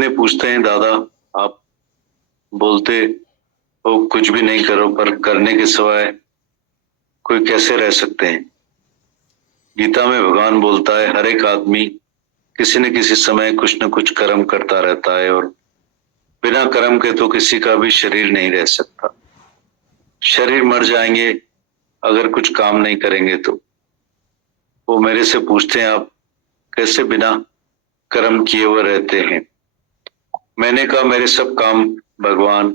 पूछते हैं दादा, आप बोलते हो कुछ भी नहीं करो, पर करने के सिवाय कोई कैसे रह सकते हैं। गीता में भगवान बोलता है हर एक आदमी किसी न किसी समय कुछ न कुछ कर्म करता रहता है, और बिना कर्म के तो किसी का भी शरीर नहीं रह सकता। शरीर मर जाएंगे अगर कुछ काम नहीं करेंगे तो। वो मेरे से पूछते हैं आप कैसे बिना कर्म किए हुए रहते हैं। मैंने कहा मेरे सब काम भगवान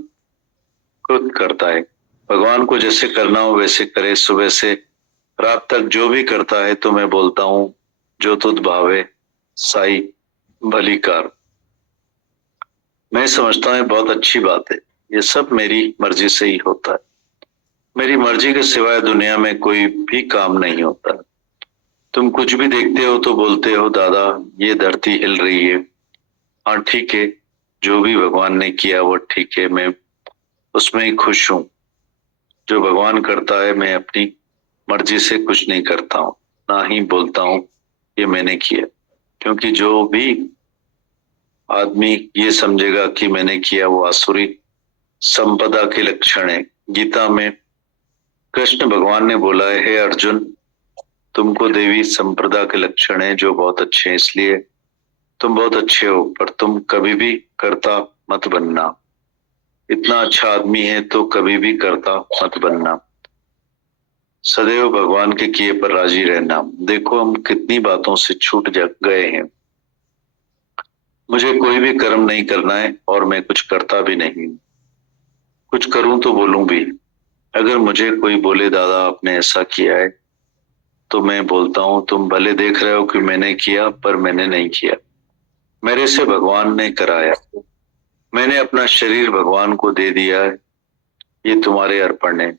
खुद करता है। भगवान को जैसे करना हो वैसे करे। सुबह से रात तक जो भी करता है तो मैं बोलता हूँ जो तुध भावे साई भली कार। मैं समझता हूँ बहुत अच्छी बात है। ये सब मेरी मर्जी से ही होता है। मेरी मर्जी के सिवाय दुनिया में कोई भी काम नहीं होता। तुम कुछ भी देखते हो तो बोलते हो दादा ये धरती हिल रही है। हाँ ठीक है, जो भी भगवान ने किया वो ठीक है, मैं उसमें ही खुश हूँ। जो भगवान करता है मैं अपनी मर्जी से कुछ नहीं करता हूँ, ना ही बोलता हूँ ये मैंने किया। क्योंकि जो भी आदमी ये समझेगा कि मैंने किया वो आसुरी संपदा के लक्षण है। गीता में कृष्ण भगवान ने बोला है हे अर्जुन, तुमको देवी संप्रदा के लक्षण है जो बहुत अच्छे हैं, इसलिए तुम बहुत अच्छे हो, पर तुम कभी भी कर्ता मत बनना। इतना अच्छा आदमी है तो कभी भी कर्ता मत बनना। सदैव भगवान के किए पर राजी रहना। देखो हम कितनी बातों से छूट गए हैं। मुझे कोई भी कर्म नहीं करना है और मैं कुछ करता भी नहीं। कुछ करूं तो बोलूं भी। अगर मुझे कोई बोले दादा आपने ऐसा किया है, तो मैं बोलता हूं तुम भले देख रहे हो कि मैंने किया, पर मैंने नहीं किया। मेरे से भगवान ने कराया। मैंने अपना शरीर भगवान को दे दिया है। ये तुम्हारे अर्पण है।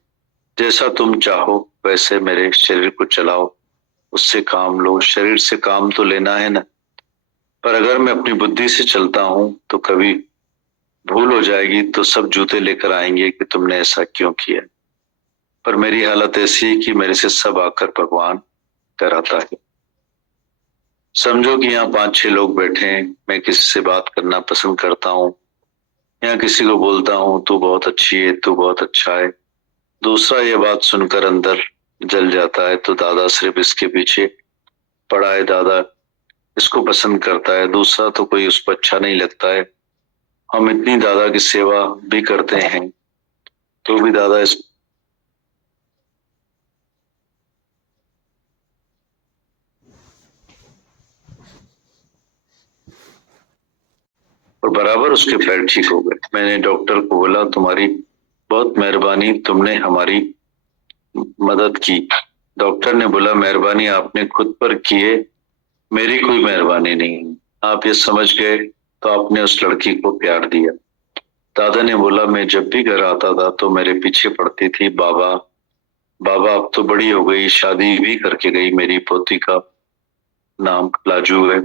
जैसा तुम चाहो वैसे मेरे शरीर को चलाओ, उससे काम लो। शरीर से काम तो लेना है ना। पर अगर मैं अपनी बुद्धि से चलता हूं तो कभी भूल हो जाएगी तो सब जूते लेकर आएंगे कि तुमने ऐसा क्यों किया। पर मेरी हालत ऐसी है कि मेरे से सब आकर भगवान कराता है। समझो कि यहाँ 5-6 लोग बैठे हैं। मैं किसी से बात करना पसंद करता हूँ, या किसी को बोलता हूँ तू बहुत अच्छी है, तू बहुत अच्छा है। दूसरा ये बात सुनकर अंदर जल जाता है तो दादा सिर्फ इसके पीछे पड़ा है, दादा इसको पसंद करता है। दूसरा तो कोई उसको अच्छा नहीं लगता है। हम इतनी दादा की सेवा भी करते हैं तो भी दादा इस और बराबर उसके पैर ठीक हो गए। मैंने डॉक्टर को बोला तुम्हारी बहुत मेहरबानी, तुमने हमारी मदद की। डॉक्टर ने बोला मेहरबानी आपने खुद पर की है, मेरी कोई मेहरबानी नहीं। आप ये समझ गए तो आपने उस लड़की को प्यार दिया। दादा ने बोला मैं जब भी घर आता था तो मेरे पीछे पड़ती थी बाबा बाबा अब तो बड़ी हो गई, शादी भी करके गई। मेरी पोती का नाम लाजू है।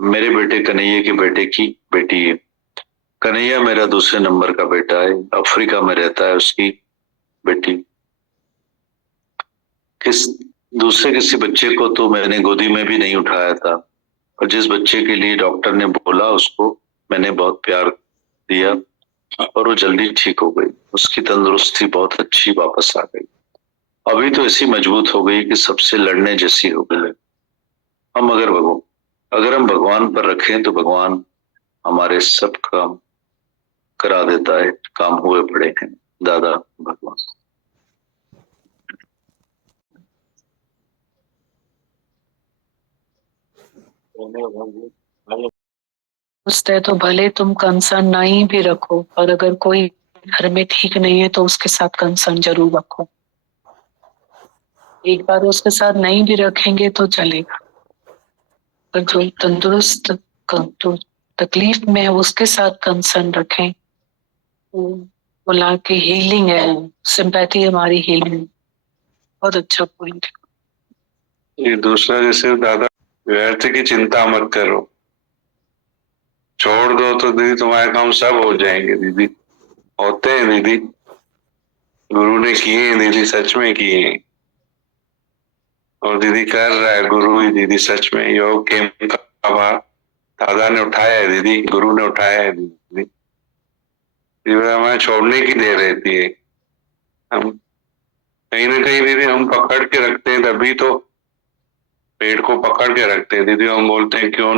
मेरे बेटे कन्हैया के बेटे की बेटी है। कन्हैया मेरा दूसरे नंबर का बेटा है, अफ्रीका में रहता है। उसकी बेटी किसी बच्चे को तो मैंने गोदी में भी नहीं उठाया था, और जिस बच्चे के लिए डॉक्टर ने बोला उसको मैंने बहुत प्यार दिया और वो जल्दी ठीक हो गई। उसकी तंदुरुस्ती बहुत अच्छी वापस आ गई। अभी तो ऐसी मजबूत हो गई कि सबसे लड़ने जैसी हो गई। अगर हम भगवान पर रखें तो भगवान हमारे सब काम करा देता है। काम हुए पड़े हैं दादा भगवान। सोचते तो भले तुम कंसर्न नहीं भी रखो, पर अगर कोई घर में ठीक नहीं है तो उसके साथ कंसर्न जरूर रखो। एक बार उसके साथ नहीं भी रखेंगे तो चलेगा, पर जो तंदुरुस्त तो तकलीफ में है उसके साथ कंसर्न रखें। बोला कि हीलिंग है, सिंपैथी हमारी हीलिंग। बहुत अच्छा पॉइंट। ये दूसरा जैसे दादा व्यर्थ की चिंता मत करो, छोड़ दो तो दीदी तुम्हारे काम सब हो जाएंगे। दीदी होते हैं, दीदी गुरु ने किए हैं, दीदी सच में किए हैं। और दीदी कर रहा है गुरु ही दीदी, सच में योग के भार दादा ने उठाया है दीदी, गुरु ने उठाया है दीदी। हमें छोड़ने की दे रहती है, हम कहीं ना कहीं दीदी हम पकड़ के रखते हैं, तभी तो पेड़ को पकड़ के रखते हैं दीदी। हम बोलते हैं क्यों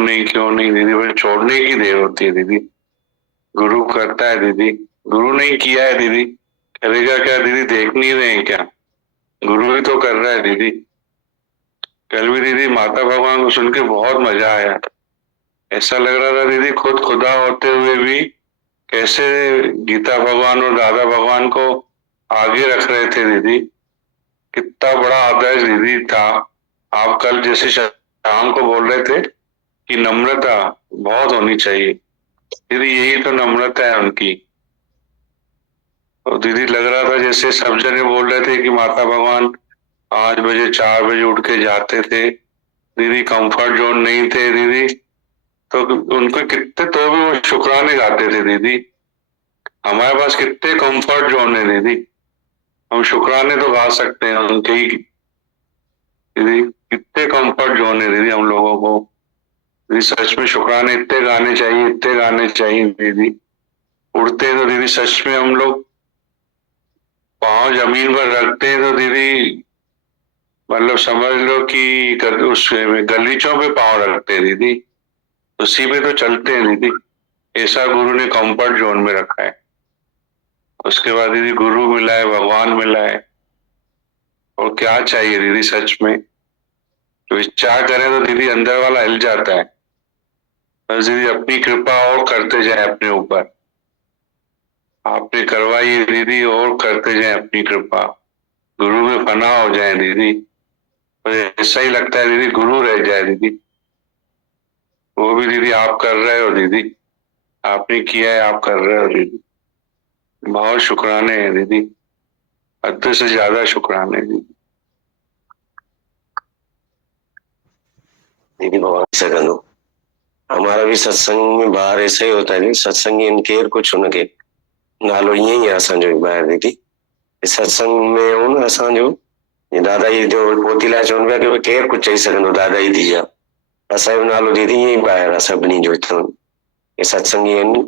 नहीं दीदी, बस छोड़ने की देर होती है दीदी। गुरु करता है दीदी, गुरु नहीं किया है दीदी, करेगा क्या दीदी? देख नहीं रहे हैं क्या? गुरु ही तो कर रहा है दीदी। कल भी दीदी माता भगवान को सुन के बहुत मजा आया, ऐसा लग रहा था दीदी खुद खुदा होते हुए भी कैसे गीता भगवान और दादा भगवान को आगे रख रहे थे दीदी। कितना बड़ा आदर्श दीदी था। आप कल जैसे शाम को बोल रहे थे कि नम्रता बहुत होनी चाहिए दीदी, यही तो नम्रता है उनकी। और दीदी लग रहा था जैसे सब जने बोल रहे थे कि माता भगवान 5 बजे 4 बजे उठ के जाते थे दीदी, कंफर्ट जोन नहीं थे दीदी, तो उनको कितने तो भी वो शुक्राने गाते थे दीदी। हमारे पास कितने कंफर्ट जोन है दीदी, हम शुक्राने तो गा सकते हैं उनके ही दीदी। कितने कंफर्ट जोन है दीदी हम लोगों को दीदी, सच में शुक्राने इतने गाने चाहिए दीदी। उड़ते हैं तो दीदी सच में हम लोग पाँव जमीन पर रखते हैं तो दीदी मतलब समझ लो कि उस गलीचों पे पाँव रखते हैं दीदी, उसी पे तो चलते हैं दीदी। ऐसा गुरु ने कंफर्ट जोन में रखा है। उसके बाद दीदी गुरु मिला है, भगवान मिला है, और क्या चाहिए दीदी? सच में तो विचार करें तो दीदी अंदर वाला हिल जाता है। बस दीदी अपनी कृपा और करते जाए अपने ऊपर, आपने करवाई है दीदी, और करते जाए अपनी कृपा, गुरु में फना हो जाए दीदी। ऐसा ही लगता है दीदी गुरु रह जाए दीदी। वो भी दीदी आप कर रहे हो दीदी, आपने किया है, आप कर रहे हो दीदी। बहुत शुक्राने हैं दीदी, हद से ज्यादा शुक्राने दीदी। दीदी भगवान सघंदो, हमारा भी सत्संग में ॿार ऐसा ही होता है। सत्संगी इन केर कुछ हुनखे नालो ईअं ई आहे असांजो ॿाहिरि दीदी। सत्संग में हो न असांजो दादा जी जो पोती लाइ चवनि पिया की केर कुझु चई सघंदो, दादा जी धीउ आहे। असांजो नालो दीदी ईअं ई ॿाहिरि आहे सभिनी जो हितां। हे सत्संगी आहिनि,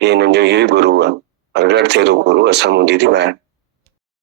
हे हिननि जो इहो ई गुरु आहे, प्रगट थिए थो गुरु असां मूं दीदी ॿाहिरि।